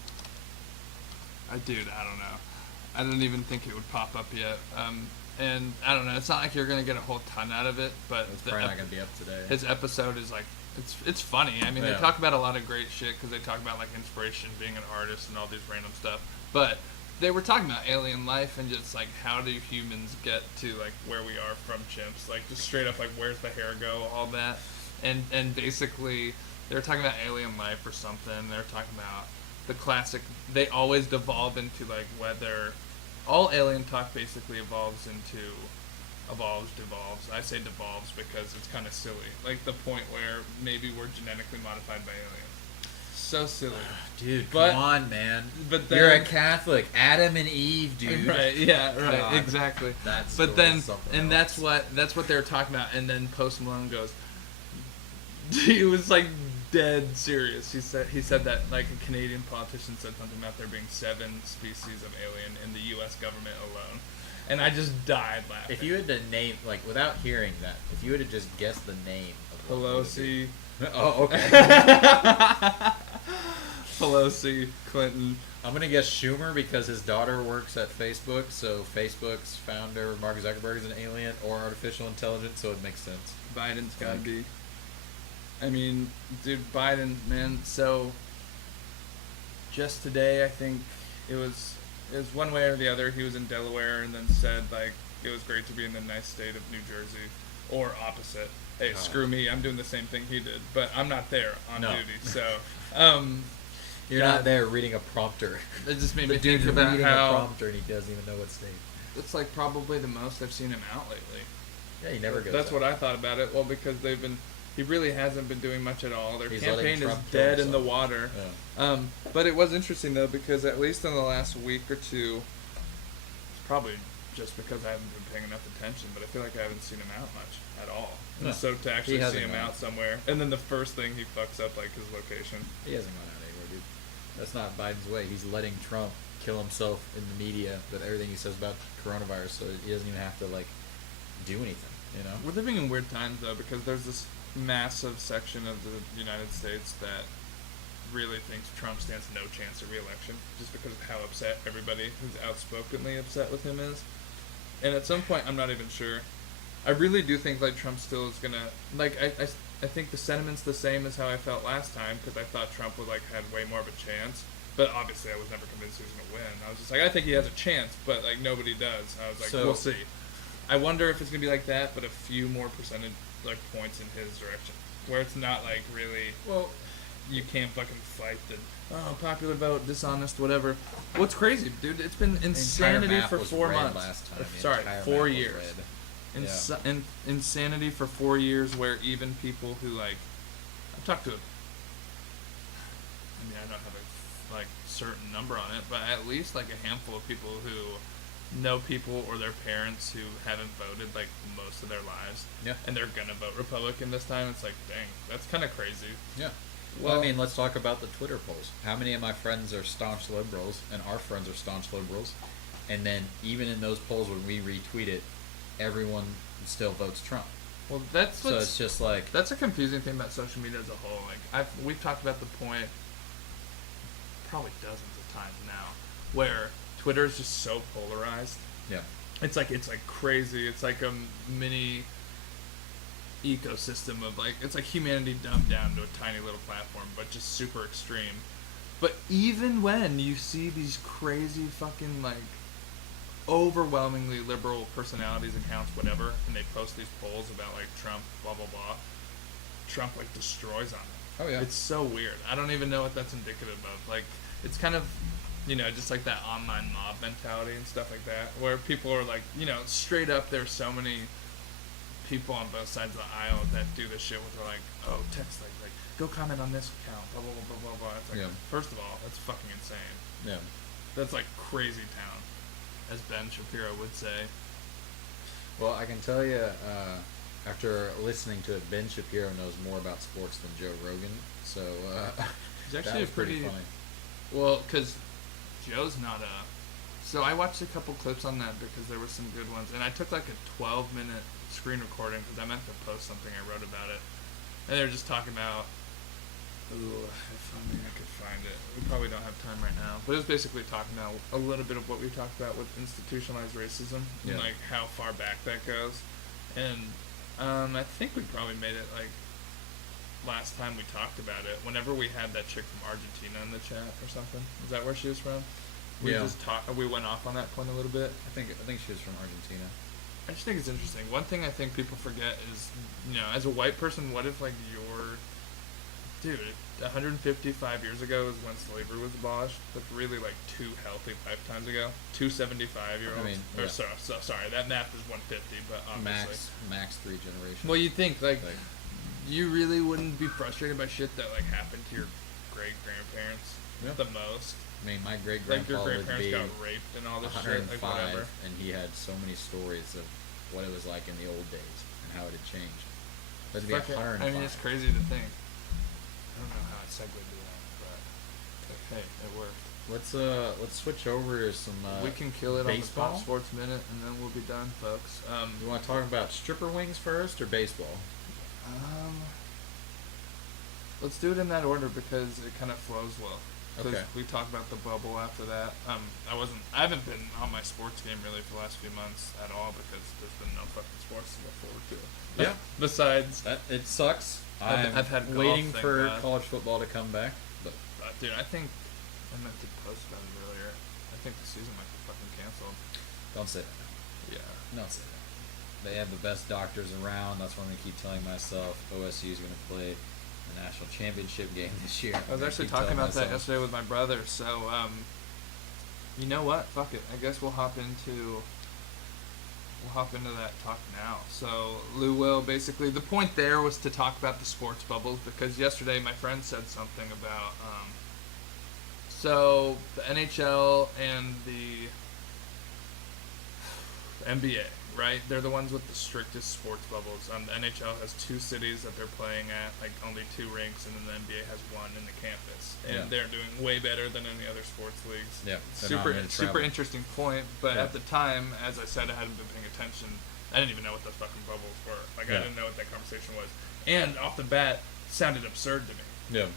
Dude, I don't know. I didn't even think it would pop up yet. And I don't know. It's not like you're gonna get a whole ton out of it, but It's probably not gonna be up today. his episode is like it's funny. I mean, they Yeah. talk about a lot of great shit because they talk about like inspiration, being an artist, and all these random stuff. But they were talking about alien life and just like how do humans get to like where we are from chimps, like just straight up like where's the hair go, all that, and basically they were talking about alien life or something. They were talking about the classic. They always devolve into like whether all alien talk basically devolves. I say devolves because it's kind of silly. Like the point where maybe we're genetically modified by aliens. So silly. Dude, But- come on, man. But You're a then- Catholic. Adam and Eve, dude. Right, yeah, right, God. exactly. That's But then, something and else. that's what they were talking about. And then Post Malone goes, he was like dead serious. He said that like a Canadian politician said something about there being 7 species of alien in the U.S. government alone, and I just died laughing. If you had to name, like, without hearing that, if you had to just guess the name of what would it be? Pelosi, Oh, okay. Pelosi, Clinton. I'm gonna guess Schumer because his daughter works at Facebook, so Facebook's founder Mark Zuckerberg is an alien or artificial intelligence, so it makes sense. Biden's gotta be. I mean, dude, Biden, man. So, just today, I think it was one way or the other. He was in Delaware and then said like it was great to be in the nice state of New Jersey, or opposite. Hey, Oh. screw me, I'm doing the same thing he did, but I'm not there on No. duty. So, You're God. not there reading a prompter. it just made The me dude's think about reading a how prompter and he doesn't even know what state. it's like probably the most I've seen him out lately. Yeah, he never goes. That's out. what I thought about it. Well, because he really hasn't been doing much at all. Their He's campaign letting is Trump kill dead in the himself. water. Yeah. But it was interesting though, because at least in the last week or two, it's probably just because I haven't been paying enough attention, but I feel like I haven't seen him out much at all. No, And so to actually he see hasn't him gone out out. somewhere, and then the first thing he fucks up like his location. He hasn't gone out anywhere, dude. That's not Biden's way. He's letting Trump kill himself in the media with everything he says about coronavirus, so he doesn't even have to like do anything. You know. We're living in weird times though, because there's this massive section of the United States that really thinks Trump stands no chance of re-election, just because of how upset everybody who's outspokenly upset with him is. And at some point, I'm not even sure. I really do think like Trump still is gonna like. I think the sentiment's the same as how I felt last time, because I thought Trump would like had way more of a chance. But obviously, I was never convinced he was gonna win. I was just like, I think he has a chance, but like nobody does. I was like, So- we'll see. I wonder if it's gonna be like that, but a few more percentage like points in his direction, where it's not like really. Well, You can't fucking fight the popular vote, dishonest, whatever. What's crazy, dude? It's been insanity for 4 months. Last time. The Sorry, entire 4 map was years. red. Insanity for 4 years, where even people who like, I've talked to. I mean, I don't have a like certain number on it, but at least like a handful of people who know people or their parents who haven't voted like most of their lives. Yeah. And they're gonna vote Republican this time. It's like, dang, that's kind of crazy. Yeah. Well, I mean, let's talk about the Twitter polls. How many of my friends are staunch liberals, and our friends are staunch liberals, and then even in those polls when we retweet it, everyone still votes Trump. Well, that's So what's it's just like, That's a confusing thing about social media as a whole. Like we've talked about the point probably dozens of times now, where Twitter is just so polarized. yeah, It's like crazy. It's like a mini ecosystem of like, it's like humanity dumbed down to a tiny little platform, but just super extreme. But even when you see these crazy fucking like overwhelmingly liberal personalities, accounts, whatever, and they post these polls about like Trump, blah blah blah, Trump like destroys on it. oh yeah, It's so weird. I don't even know what that's indicative of. Like, it's kind of, just like that online mob mentality and stuff like that, where people are like, straight up, there's so many people on both sides of the aisle that do this shit where they're like, oh, text, like go comment on this account, blah, blah, blah, blah, blah, blah. It's like, Yeah. first of all, that's fucking insane. yeah. That's like crazy town, as Ben Shapiro would say. Well, I can tell you, after listening to it, Ben Shapiro knows more about sports than Joe Rogan. So He's that actually was a pretty funny. well, because Joe's not a. So I watched a couple clips on that because there were some good ones, and I took like a 12-minute screen recording because I meant to post something I wrote about it, and they were just talking about. Ooh, if only I could find it. We probably don't have time right now, but it was basically talking about a little bit of what we talked about with institutionalized racism and Yeah. like how far back that goes, and I think we probably made it like last time we talked about it. Whenever we had that chick from Argentina in the chat or something, is that where she was from? We Yeah. just talked. We went off on that point a little bit. I think she was from Argentina. I just think it's interesting. One thing I think people forget is, as a white person, what if like your dude, 155 years ago is when slavery was abolished. That's really like 2 healthy lifetimes ago. 275-year-olds. I mean, yeah. Sorry, that math is 150, but obviously. Max 3 generations. Well, you'd think like you really wouldn't be frustrated by shit that like happened to your great grandparents Yeah. the most. I mean, my great Like your grandpa would grandparents be got raped and all this shit, 105, like whatever. and he had so many stories of what it was like in the old days and how it had changed. But to be Fuck it. 105. I mean, it's crazy to think. I don't know how I segued to that, but hey, it worked. Let's switch over to some. We can kill it baseball? on the Pop Sports Minute, and then we'll be done, folks. You want to talk about stripper wings first or baseball? Let's do it in that order because it kind of flows well. Because Okay. we talked about the bubble after that. I haven't been on my sports game really for the last few months at all because there's been no fucking sports to look forward to. Yeah. Besides, It sucks. I've had golf, waiting thank for God. college football to come back, but dude, I think I meant to post about it earlier. I think the season might be fucking canceled. don't say that. Yeah. Don't say that. They have the best doctors around. That's what I'm gonna keep telling myself. OSU is gonna play the national championship game this year. I was actually talking about that yesterday with my brother. So, you know what? Fuck it. I guess we'll hop into that talk now. So, Lou Will, basically, the point there was to talk about the sports bubbles because yesterday my friend said something about, so the NHL and the NBA, right? They're the ones with the strictest sports bubbles. The NHL has 2 cities that they're playing at, like only 2 rinks, and then the NBA has 1 in the campus. And Yeah. they're doing way better than any other sports leagues. Yeah, they're not gonna Super travel. interesting point. But Yeah. at the time, as I said, I hadn't been paying attention. I didn't even know what those fucking bubbles were. Like, Yeah. I didn't know what that conversation was. And off the bat, sounded absurd to me. Yeah.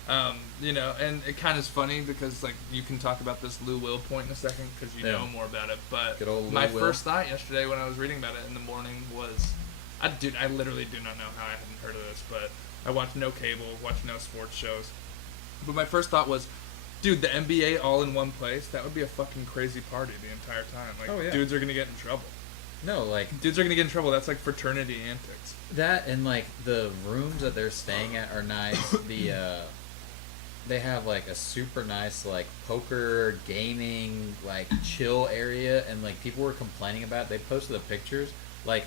You know, and it kind of is funny because, like, you can talk about this Lou Will point in a second because you Yeah. know more about it. But Good old Lou my Will. first thought yesterday when I was reading about it in the morning was, I literally do not know how I hadn't heard of this, but I watched no cable, watched no sports shows. But my first thought was, dude, the NBA all in one place, that would be a fucking crazy party the entire time. Like, Oh, yeah. dudes are going to get in trouble. No, like Dudes are going to get in trouble. That's like fraternity antics. that, and like the rooms that they're staying at are nice. They have like a super nice like poker gaming like chill area, and like people were complaining about it. They posted the pictures. Like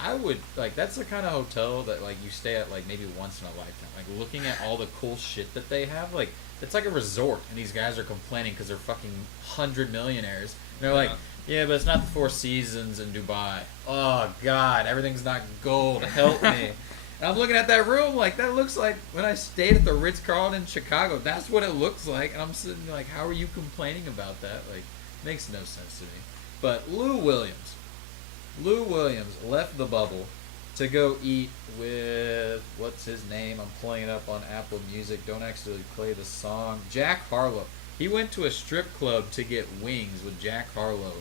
I would like that's the kind of hotel that like you stay at like maybe once in a lifetime. Like looking at all the cool shit that they have, like it's like a resort, and these guys are complaining because they're fucking 100 millionaires. And they're like, yeah, but it's not the Four Seasons in Dubai. Oh God, everything's not gold. Help me. And I'm looking at that room like that looks like when I stayed at the Ritz-Carlton in Chicago. That's what it looks like, and I'm sitting like, how are you complaining about that? Like, makes no sense to me. But Lou Williams left the bubble to go eat with what's his name? I'm pulling it up on Apple Music. Don't actually play the song. Jack Harlow. He went to a strip club to get wings with Jack Harlow,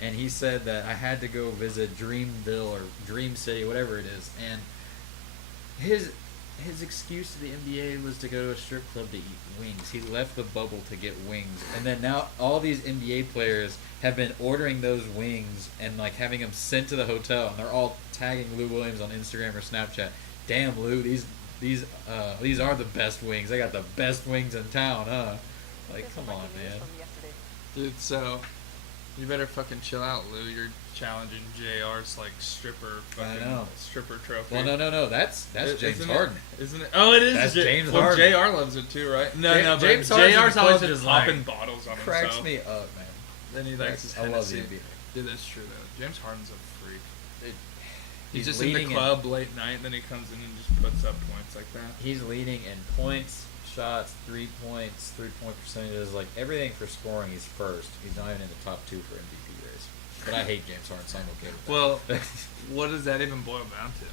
and he said that I had to go visit Dreamville or Dream City, whatever it is, and his excuse to the NBA was to go to a strip club to eat wings. He left the bubble to get wings, and then now all these NBA players have been ordering those wings and like having them sent to the hotel, and they're all tagging Lou Williams on Instagram or Snapchat. Damn, Lou, these are the best wings. They got the best wings in town, huh? Like, come on, man. Dude, so you better fucking chill out, Lou. You're challenging JR's like stripper trophy. Well, no. That's James Isn't Harden. Isn't it? Oh, it is. That's James well, Harden. JR loves it too, right? No, Ja- no, but James Harden's JR's always club just is like- popping bottles on Cracks himself. me up, man. Then he likes his I love the Hennessy. NBA. Dude, that's true though. James Harden's a freak. He's He's just in the leading club late night, and then he comes in and just puts up points like that. He's leading in points, shots, 3 points, 3-point percentages, like everything for scoring. He's first. He's not even in the top 2 for MVP race. But I hate James Harden, so I'm okay with that. Well, what does that even boil down to?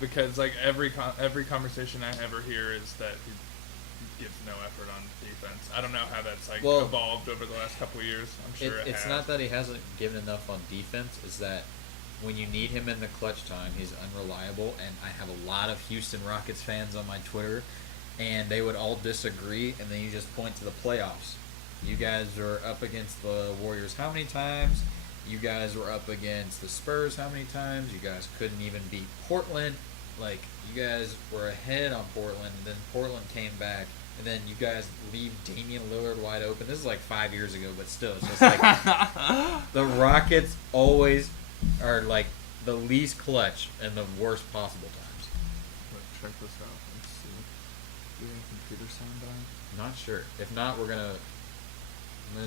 Because like every conversation I ever hear is that he gives no effort on defense. I don't know how that's like Well, evolved over the last couple of years. I'm sure it's has. not that he hasn't given enough on defense. It's that when you need him in the clutch time, he's unreliable. And I have a lot of Houston Rockets fans on my Twitter, and they would all disagree. And then you just point to the playoffs. You guys are up against the Warriors how many times? You guys were up against the Spurs how many times? You guys couldn't even beat Portland. Like, you guys were ahead on Portland, and then Portland came back, and then you guys leave Damian Lillard wide open. This is like 5 years ago, but still, it's just like the Rockets always are like the least clutch and the worst possible times. Check this out. Let's see. Do you have computer sound on? Not sure. If not, we're gonna.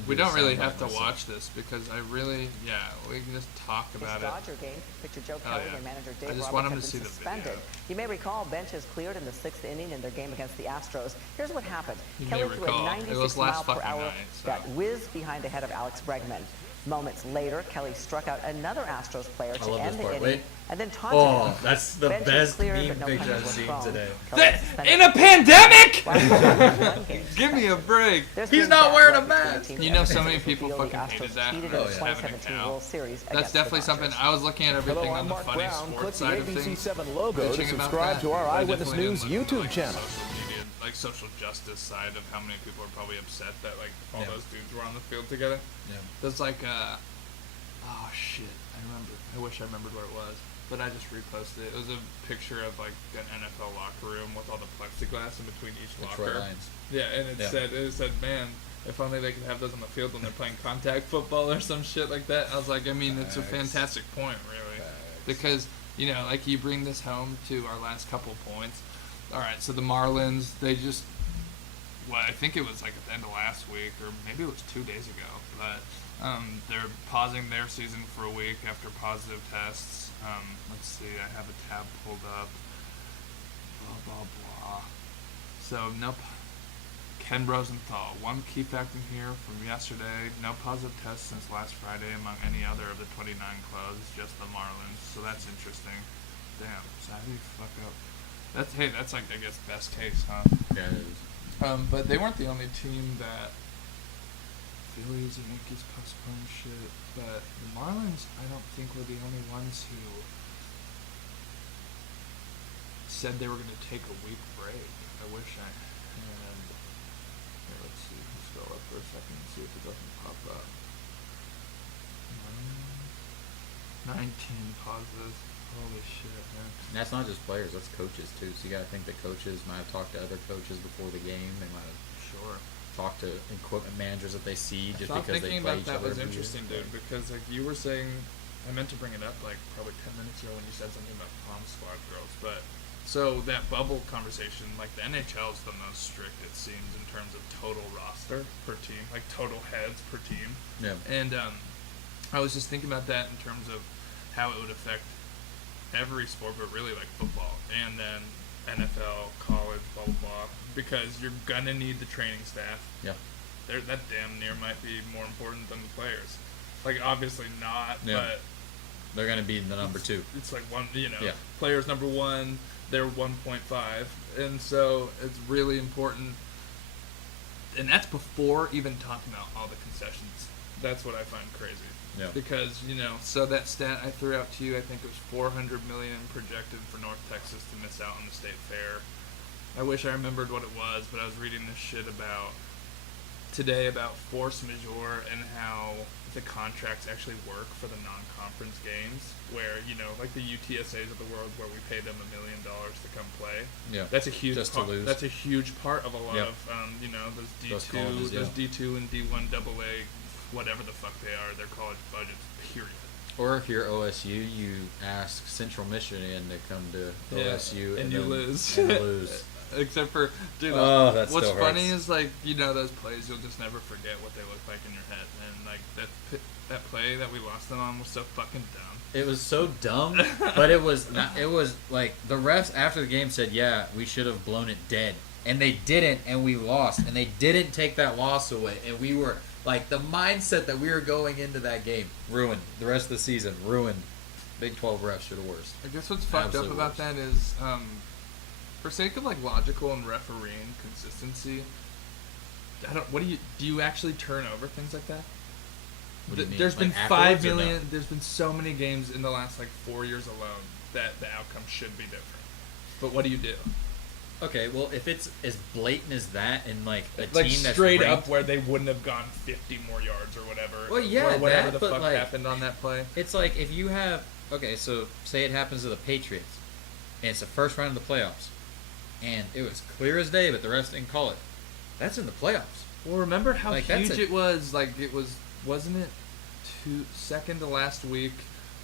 We don't really have to watch this because we can just talk about it. Dodger game. Pitcher Joe Kelly and manager Dave just Roberts want have him been to see the suspended. video. You may recall benches cleared in the 6th inning in their game against the Astros. Here's what happened. You Kelly may threw recall. a It 96 was mile last per fucking hour night, so. that whizzed behind the head of Alex Bregman. Moments later, Kelly struck out another Astros player to end the inning Wait. and then taunted Oh, him. that's the Benches best cleared, meme but no picture punches I've were seen thrown. today. Kelly was suspended In a pandemic? one game. Give me a break. There's He's been not bad wearing a blood between the mask. teams You know, ever so since many it was people revealed the fucking Astros hated that. cheated in Oh, the yeah. 2017 World Series That's against the definitely something. Dodgers. I was looking at everything Hello, on I'm the Mark funny Brown. sports Click the side of things. ABC7 logo to bitching about subscribe that. to our I Eyewitness definitely News didn't look at, YouTube like, channel. Social media, like social justice side of how many people are probably upset that like all those dudes were on the field together. Yeah. There's like oh shit, I remember. I wish I remembered where it was, but I just reposted it. It was a picture of like an NFL locker room with all the plexiglass in between each Detroit locker. Lions. Yeah, and it said, man, if only they could have those on the field when they're playing contact football or some shit like that. I was like, I mean, it's a fantastic point, really, because you know, like you bring this home to our last couple points. All right, so the Marlins, they just, well, I think it was like at the end of last week, or maybe it was 2 days ago, but they're pausing their season for a week after positive tests. Let's see, I have a tab pulled up. Blah, blah, blah. So, nope. Ken Rosenthal, one key fact in here from yesterday, no positive tests since last Friday among any other of the 29 clubs, just the Marlins. So that's interesting. Damn, so how do you fuck up? That's like, I guess, best case, huh? Yeah, it is. But they weren't the only team that Phillies and Yankees postponed shit. But the Marlins, I don't think were the only ones who said they were going to take a week break. I wish I had. Here, let's see. Let's scroll up for a second and see if it doesn't pop up. 19 pauses. Holy shit, man. And that's not just players, that's coaches too. So you gotta think the coaches might have talked to other coaches before the game. They might have talked to equipment managers that they see just because they play each other. That was every interesting, year. dude, because like you were saying, I meant to bring it up like probably 10 minutes ago when you said something about Palm Squad girls, but so that bubble conversation, like the NHL is the most strict it seems in terms of total roster per team, like total heads per team. Yeah. And I was just thinking about that in terms of how it would affect every sport, but really like football, and then NFL, college, blah blah blah, because you're gonna need the training staff. Yeah. That damn near might be more important than the players. Like obviously not, Yeah. but They're gonna be the number two. it's like one, you know, Yeah. players number one, they're 1.5, and so it's really important. And that's before even talking about all the concessions. That's what I find crazy. Yeah. Because, you know, so that stat I threw out to you, I think it was $400 million projected for North Texas to miss out on the state fair. I wish I remembered what it was, but I was reading this shit today about force majeure and how the contracts actually work for the non-conference games, where, you know, like the UTSAs of the world, where we pay them $1 million to come play. Yeah. That's a huge Just to lose. That's a huge part of a lot Yeah. of you know, those Those D2, colleges, those yeah. D2 and D1 AA, whatever the fuck they are, their college budgets. Period. Or if you're OSU, you ask Central Michigan to come to OSU and you then- lose. And lose. Except for, dude, Oh, that what's still funny hurts. is, like, you know, those plays, you'll just never forget what they look like in your head. And, like, that play that we lost them on was so fucking dumb. It was so dumb, but it was not, it was like the refs after the game said, "Yeah, we should have blown it dead," and they didn't, and we lost, and they didn't take that loss away, and we were like the mindset that we were going into that game ruined. The rest of the season ruined. Big 12 refs are the worst. I guess what's fucked Absolute up about worst. that is, for sake of, like, logical and refereeing consistency, do you actually turn over things like that? What do you mean? There's Like been afterwards 5 or no? million. There's been so many games in the last like 4 years alone that the outcome should be different. But what do you do? Okay, well, if it's as blatant as that, and like a Like team that's straight ranked, up where they wouldn't have gone 50 more yards or whatever. Well, yeah, or whatever that, the but, fuck like, happened on that play. it's like if you have okay, so say it happens to the Patriots, and it's the first round of the playoffs, and it was clear as day, but the refs didn't call it. That's in the playoffs. Well, remember how Like, that's huge a- it was? Like, it was, wasn't it second to last week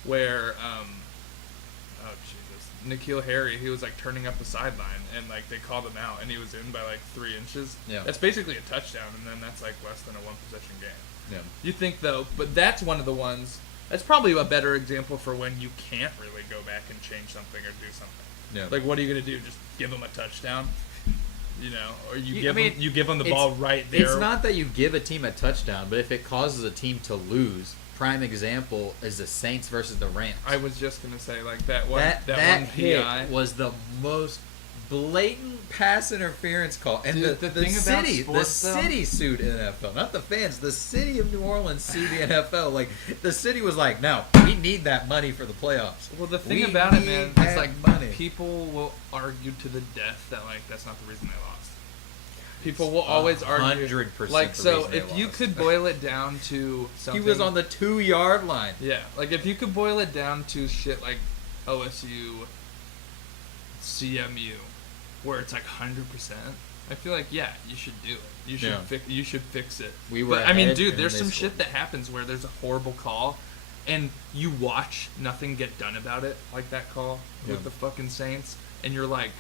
where oh Jesus, N'Keal Harry, he was like turning up the sideline, and like they called him out, and he was in by like 3 inches. Yeah. That's basically a touchdown, and then that's like less than a 1-possession game. Yeah. You think though, but that's one of the ones. That's probably a better example for when you can't really go back and change something or do something. Yeah. Like, what are you gonna do? Just give them a touchdown? You know, or You- you give them the it's- ball right there. It's not that you give a team a touchdown, but if it causes a team to lose, prime example is the Saints versus the Rams. I was just gonna say like that one. that one hit PI was the most blatant pass interference call, and Dude, the the thing about city, sports, the though- city sued NFL, not the fans. The city of New Orleans sued the NFL. Like the city was like, "No, we need that money for the playoffs." Well, the thing We about it, need man, that is like money. people will argue to the death that like that's not the reason they lost. People will always argue 100% like the so. reason they If you lost. could boil it down to He something, was on the 2-yard line. yeah, like if you could boil it down to shit like OSU, CMU, where it's like 100%. I feel like yeah, you should do it. You should Yeah. you should fix it. We were But I mean, ahead dude, and there's they some scored. shit that happens where there's a horrible call, and you watch nothing get done about it, like that call Yeah. with the fucking Saints, and you're like,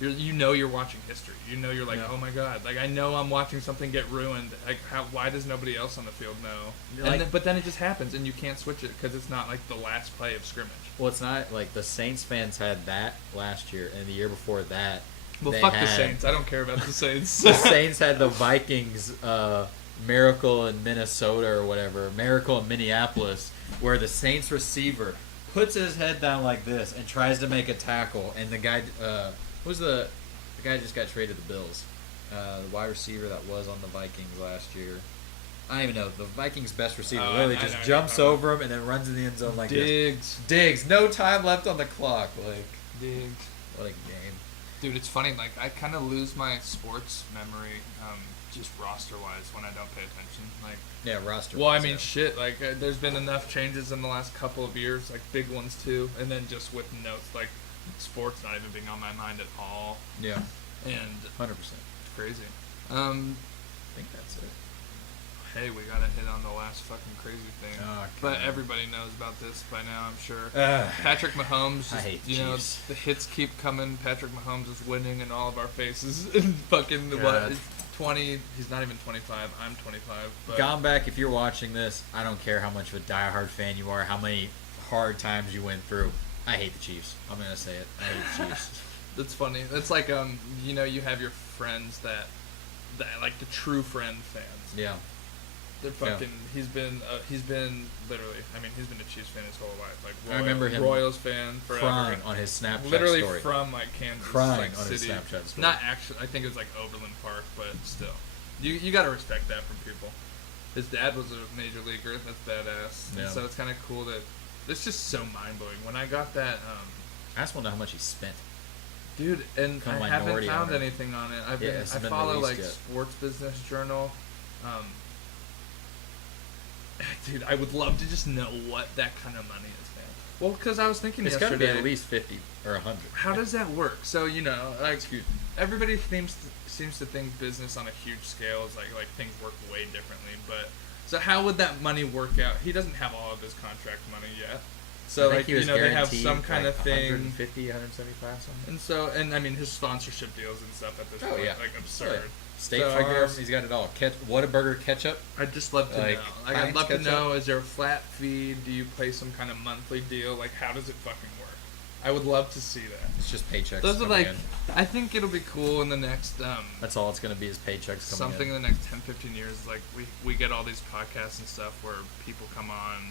you're watching history. You know, you're like, Yeah. oh my god, like I know I'm watching something get ruined. Like, why does nobody else on the field know? You're And like- then, but then it just happens, and you can't switch it because it's not like the last play of scrimmage. Well, it's not like the Saints fans had that last year, and the year before that. Well, they fuck the had- Saints. I don't care about the Saints. The Saints had the Vikings miracle in Minnesota or whatever, miracle in Minneapolis, where the Saints receiver puts his head down like this and tries to make a tackle, and the guy, who's the guy just got traded to the Bills, the wide receiver that was on the Vikings last year. I don't even know. The Vikings' best receiver Oh, literally I just know who jumps you're talking over him and then runs in the end zone like this. Diggs. Diggs, no time left on the clock. Like, Diggs. what a game. Dude, it's funny. Like I kind of lose my sports memory, just roster wise, when I don't pay attention. Like, Yeah, roster. well, I wise, mean, yeah. shit. Like, there's been enough changes in the last couple of years, like big ones too, and then just with notes, like sports not even being on my mind at all, Yeah, and 100%. it's crazy. I think that's it. Hey, we gotta hit on the last fucking crazy thing, Oh, but God. everybody knows about this by now, I'm sure. Ugh. Patrick Mahomes, I just, hate you know, Chiefs. the hits keep coming. Patrick Mahomes is winning in all of our faces. Fucking what? God. 20. He's not even 25. I'm 25. But Gomback, if you're watching this, I don't care how much of a diehard fan you are, how many hard times you went through. I hate the Chiefs. I'm gonna say it. I hate the Chiefs. that's funny. That's like you know, you have your friends that like the true friend fans. Yeah. They're fucking. He's been literally. I mean, he's been a Chiefs fan his whole life. Like I remember him Royals fan forever. Crying on his Snapchat Literally story. from like Kansas, Crying like, on his city. Snapchat story. Not actually. I think it was like Overland Park, but still, you got to respect that from people. His dad was a major leaguer. That's badass. Yeah. And so it's kind of cool that it's just so mind blowing. When I got that, I just want to know how much he spent. dude, and Become I a haven't minority found owner. anything on it. Yeah, it's I been follow released like yet. Sports Business Journal. Dude, I would love to just know what that kind of money is, man. Well, because I was thinking It's gotta be yesterday, at least 50 or 100. how does that work? So you know, like everybody seems to think business on a huge scale is like things work way differently. But so how would that money work out? He doesn't have all of his contract money yet. So I think like he was they have guaranteed, some kind like, of thing. 150, 175 something. And I mean his sponsorship deals and stuff at this Oh, point, yeah. like absurd. Oh, yeah. State So I Farm, guess- he's got it all. Whataburger ketchup. I'd just love to Like, know. Like, I'd Heinz love to ketchup? know, is there a flat fee? Do you play some kind of monthly deal? Like, how does it fucking work? I would love to see that. It's just paychecks. Those are coming like, in. I think it'll be cool in the next, That's all it's gonna be is paychecks coming something in. in the next 10, 15 years. Like, we get all these podcasts and stuff where people come on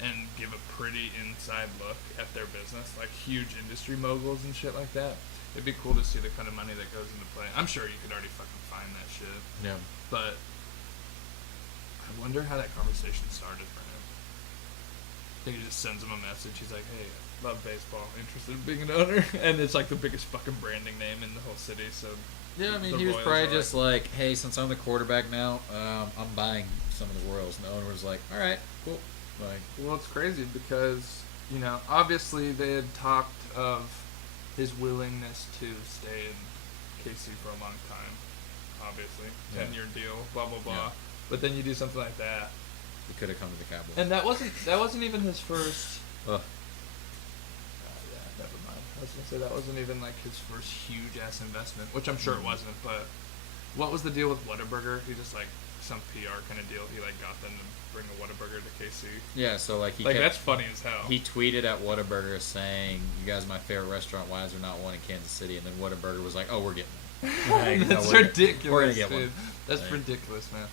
and give a pretty inside look at their business, like huge industry moguls and shit like that. It'd be cool to see the kind of money that goes into play. I'm sure you could already fucking find that shit. Yeah. But I wonder how that conversation started for him. I think he just sends him a message. He's like, "Hey, love baseball. Interested in being an owner?" And it's like the biggest fucking branding name in the whole city. So Yeah, I mean, the he was Royals probably are just like, hey, since I'm the quarterback now, I'm buying some of the Royals. And the owner was like, all right, cool. Like, well, it's crazy because you know, obviously they had talked of his willingness to stay in KC for a long time. Obviously, Yeah. 10-year deal, blah blah blah. Yeah. But then you do something like that, he could have come to the Cowboys. and that wasn't even his first. Ugh. was gonna say that wasn't even like his first huge ass investment, which I'm sure it wasn't. But what was the deal with Whataburger? He just like some PR kind of deal. He like got them to bring a Whataburger to KC. Yeah, so like he Like kept, that's funny as hell. he tweeted at Whataburger saying, "You guys are my favorite restaurant. Why is there not one in Kansas City?" And then Whataburger was like, "Oh, we're getting one." Like, no, That's we're- ridiculous. We're gonna get dude. one. That's Like, ridiculous, man.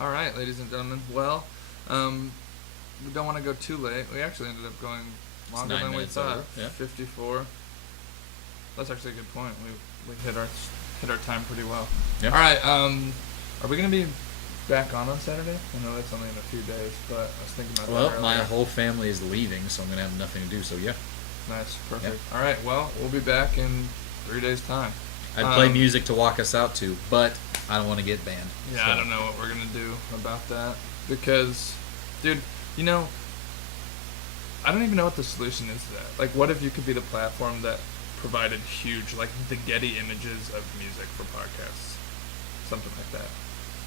All right, ladies and gentlemen. Well, we don't want to go too late. We actually ended up going longer 9 than we minutes thought. over, yeah. 54. That's actually a good point. We hit our time pretty well. Yeah. All right. Are we gonna be back on Saturday? I know that's only in a few days, but I was thinking about that Well, earlier. my whole family is leaving, so I'm gonna have nothing to do. So yeah, Nice, perfect. Yep. All right. Well, we'll be back in 3 days' time. I'd play music to walk us out to, but I don't want to get banned. Yeah, so. I don't know what we're gonna do about that because, dude, you know, I don't even know what the solution is to that. Like, what if you could be the platform that provided huge, like, the Getty images of music for podcasts, something like that?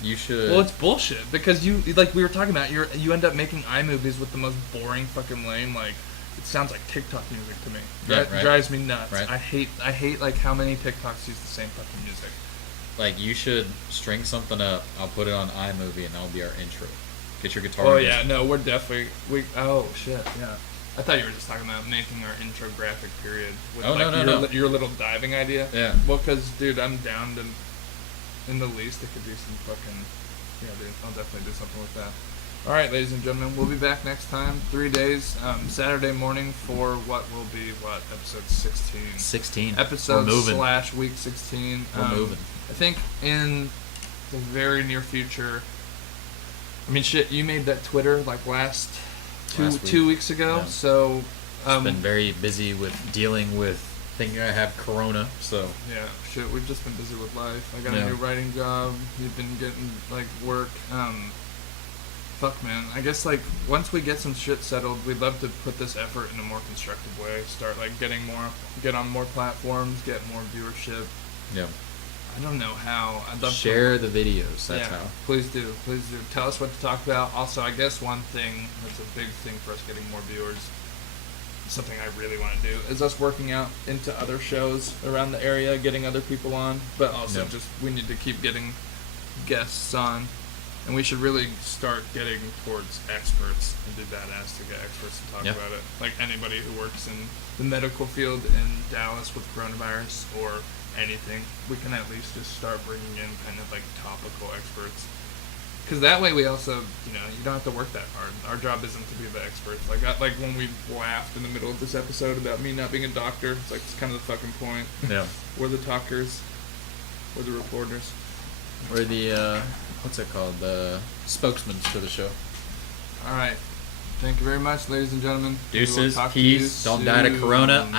You should. Well, it's bullshit because you, like we were talking about, you end up making iMovies with the most boring fucking lame, like. It sounds like TikTok music to me. Yeah, That right. drives me nuts. Right. I hate like how many TikToks use the same fucking music. Like, you should string something up. I'll put it on iMovie, and that'll be our intro. Get your guitar. Oh and yeah, just- no, we're definitely Oh shit, yeah. I thought you were just talking about making our intro graphic period with Oh, like no. your little diving idea. Yeah. Well, because dude, I'm down to. In the least, it could do some fucking. Yeah, dude, I'll definitely do something with that. All right, ladies and gentlemen, we'll be back next time. 3 days, Saturday morning for what will be episode 16. 16. Episode We're moving. / week 16. We're moving. I think in the very near future. I mean, shit, you made that Twitter like last week. 2 weeks ago, Yeah. so Been very busy with dealing with thinking I have corona. So yeah, shit, we've just been busy with life. I got Yeah. a new writing job. You've been getting like work. Fuck, man. I guess like once we get some shit settled, we'd love to put this effort in a more constructive way. Start like get on more platforms, get more viewership. yeah, I don't know how. I'd love share to. the videos. That's Yeah, how. please do. Tell us what to talk about. Also, I guess one thing that's a big thing for us getting more viewers, something I really want to do, is us working out into other shows around the area, getting other people on, but also Yeah. just we need to keep getting guests on, and we should really start getting towards experts. It'd be badass to get experts to talk Yeah. about it, like anybody who works in the medical field in Dallas with coronavirus or anything. We can at least just start bringing in kind of like topical experts. Because that way we also, you don't have to work that hard. Our job isn't to be the experts. Like when we laughed in the middle of this episode about me not being a doctor, it's like, it's kind of the fucking point. Yeah. We're the talkers. We're the reporters. We're the what's it called? The spokesmen for the show. All right. Thank you very much, ladies and gentlemen. We will Deuces, talk to you peace. Don't die to corona. soon.